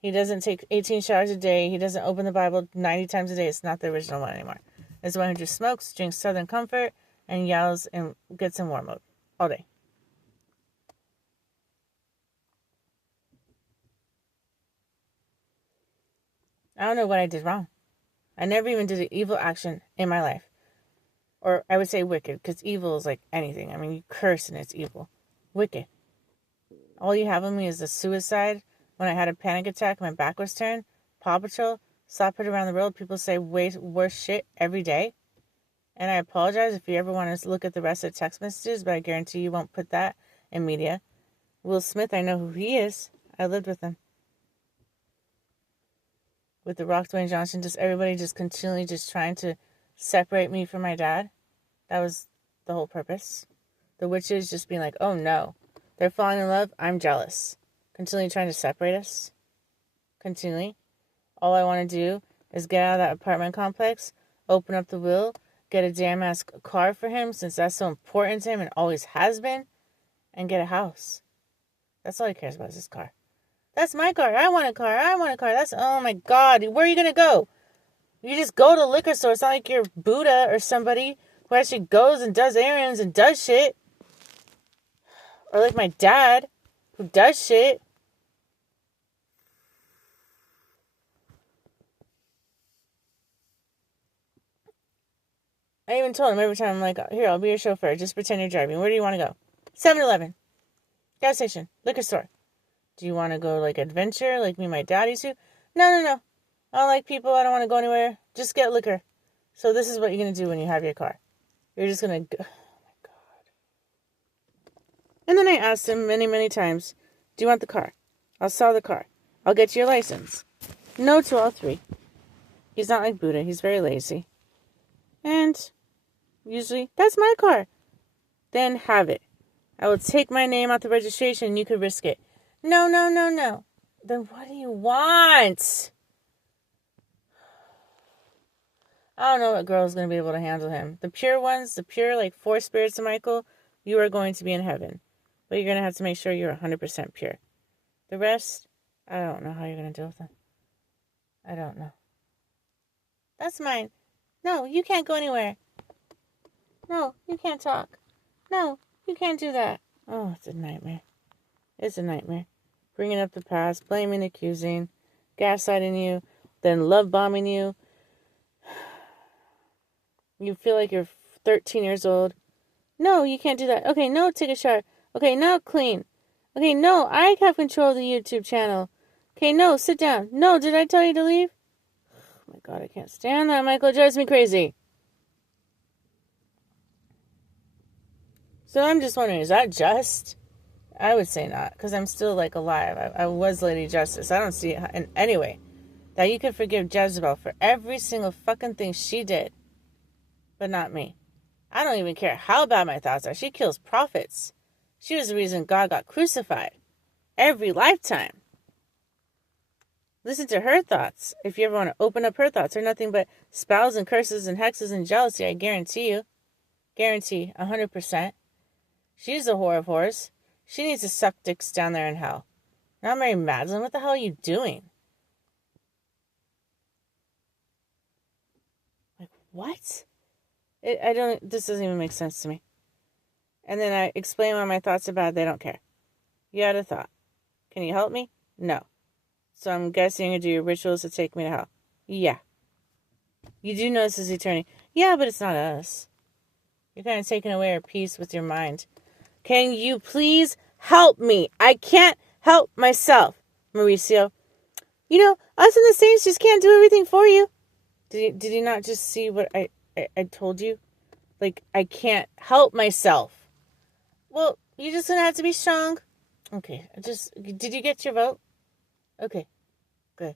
He doesn't take 18 showers a day. He doesn't open the Bible 90 times a day. It's not the original one anymore. It's the one who just smokes, drinks Southern Comfort, and yells and gets in war mode all day. I don't know what I did wrong. I never even did an evil action in my life. Or I would say wicked, because evil is like anything. I mean, you curse and it's evil. Wicked. All you have on me is a suicide. When I had a panic attack, my back was turned. Paw Patrol. Stop it around the world. People say way worse shit every day. And I apologize if you ever want to look at the rest of the text messages, but I guarantee you won't put that in media. Will Smith, I know who he is. I lived with him. With The Rock, Dwayne Johnson, just everybody just continually just trying to separate me from my dad. That was the whole purpose. The witches just being like, oh no, they're falling in love. I'm jealous. Continually trying to separate us. Continually. All I want to do is get out of that apartment complex, open up the will, get a damn ass car for him since that's so important to him and always has been, and get a house. That's all he cares about is his car. That's my car. I want a car. I want a car. That's, oh my God. Where are you going to go? You just go to the liquor store. It's not like you're Buddha or somebody who actually goes and does errands and does shit. Or like my dad who does shit. I even told him every time, I'm like, here, I'll be your chauffeur. Just pretend you're driving. Where do you want to go? 7-Eleven. Gas station. Liquor store. Do you want to go like adventure like me and my dad used to? No. I don't like people. I don't want to go anywhere. Just get liquor. So this is what you're going to do when you have your car. You're just going to go. Oh my God. And then I asked him many, many times, do you want the car? I'll sell the car. I'll get you your license. No to all three. He's not like Buddha. He's very lazy. And usually, that's my car. Then have it. I will take my name out the registration and you could risk it. No. Then what do you want? I don't know what girl is going to be able to handle him. The pure ones, the pure, like, 4 spirits of Michael, you are going to be in heaven. But you're going to have to make sure you're 100% pure. The rest, I don't know how you're going to deal with them. I don't know. That's mine. No, you can't go anywhere. No, you can't talk. No, you can't do that. Oh, it's a nightmare. It's a nightmare. Bringing up the past, blaming, accusing, gaslighting you, then love bombing you. You feel like you're 13 years old. No, you can't do that. Okay, no, take a shower. Okay, now clean. Okay, no, I have control of the YouTube channel. Okay, no, sit down. No, did I tell you to leave? Oh my God, I can't stand that. Michael, it drives me crazy. So I'm just wondering, is that just? I would say not, because I'm still, like, alive. I was Lady Justice. I don't see it in any way that you could forgive Jezebel for every single fucking thing she did, but not me. I don't even care how bad my thoughts are. She kills prophets. She was the reason God got crucified. Every lifetime. Listen to her thoughts. If you ever want to open up her thoughts, they're nothing but spells and curses and hexes and jealousy, I guarantee you. Guarantee, 100%. She's a whore of whores. She needs to suck dicks down there in hell. Now, Mary Magdalene, what the hell are you doing? Like, what? This doesn't even make sense to me. And then I explain why my thoughts are bad. They don't care. You had a thought. Can you help me? No. So I'm guessing you're going to do your rituals to take me to hell. Yeah. You do know this is eternity. Yeah, but it's not us. You're kind of taking away our peace with your mind. Can you please help me? I can't help myself, Mauricio. You know, us and the saints just can't do everything for you. Did you not just see what I told you? Like, I can't help myself. Well, you're just going to have to be strong. Okay, did you get your vote? Okay, good.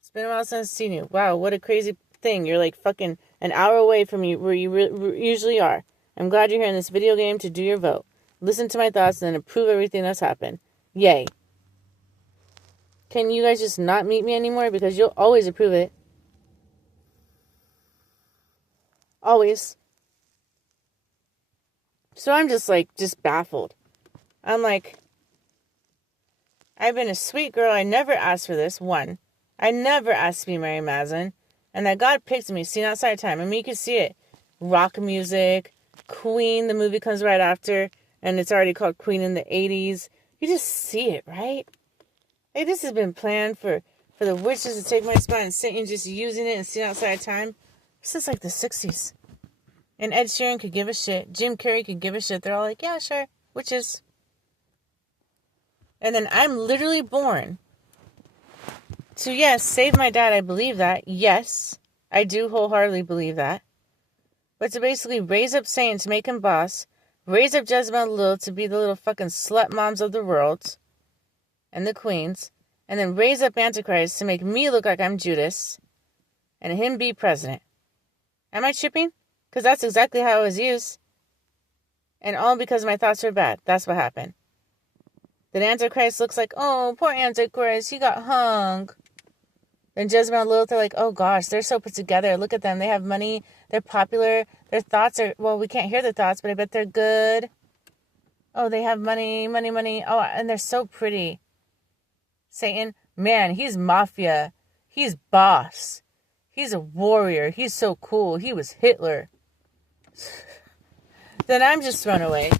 It's been a while since I've seen you. Wow, what a crazy thing. You're like fucking an hour away from you where you usually are. I'm glad you're here in this video game to do your vote. Listen to my thoughts and then approve everything that's happened. Yay. Can you guys just not meet me anymore? Because you'll always approve it. Always. So I'm just baffled. I'm like, I've been a sweet girl. I never asked for this. One, I never asked to be Mary Magdalene. And that God picked me, seen outside time. I mean, you can see it. Rock music. Queen, the movie comes right after, and it's already called Queen in the 80s. You just see it, right? Hey, this has been planned for the witches to take my spot and Satan just using it and seeing outside time since like the 60s. And Ed Sheeran could give a shit. Jim Carrey could give a shit. They're all like, yeah, sure, witches. And then I'm literally born to, yes, save my dad. I believe that. Yes, I do wholeheartedly believe that. But to basically raise up Satan to make him boss, raise up Jezebel Lilith to be the little fucking slut moms of the world, and the queens, and then raise up Antichrist to make me look like I'm Judas, and him be president. Am I tripping? Because that's exactly how it was used. And all because my thoughts were bad. That's what happened. Then Antichrist looks like, oh, poor Antichrist, he got hung. Then Jezebel and Lilith are like, oh gosh, they're so put together. Look at them. They have money. They're popular. Their thoughts are, well, we can't hear their thoughts, but I bet they're good. Oh, they have money, money, money. Oh, and they're so pretty. Satan, man, he's mafia. He's boss. He's a warrior. He's so cool. He was Hitler. Then I'm just thrown away.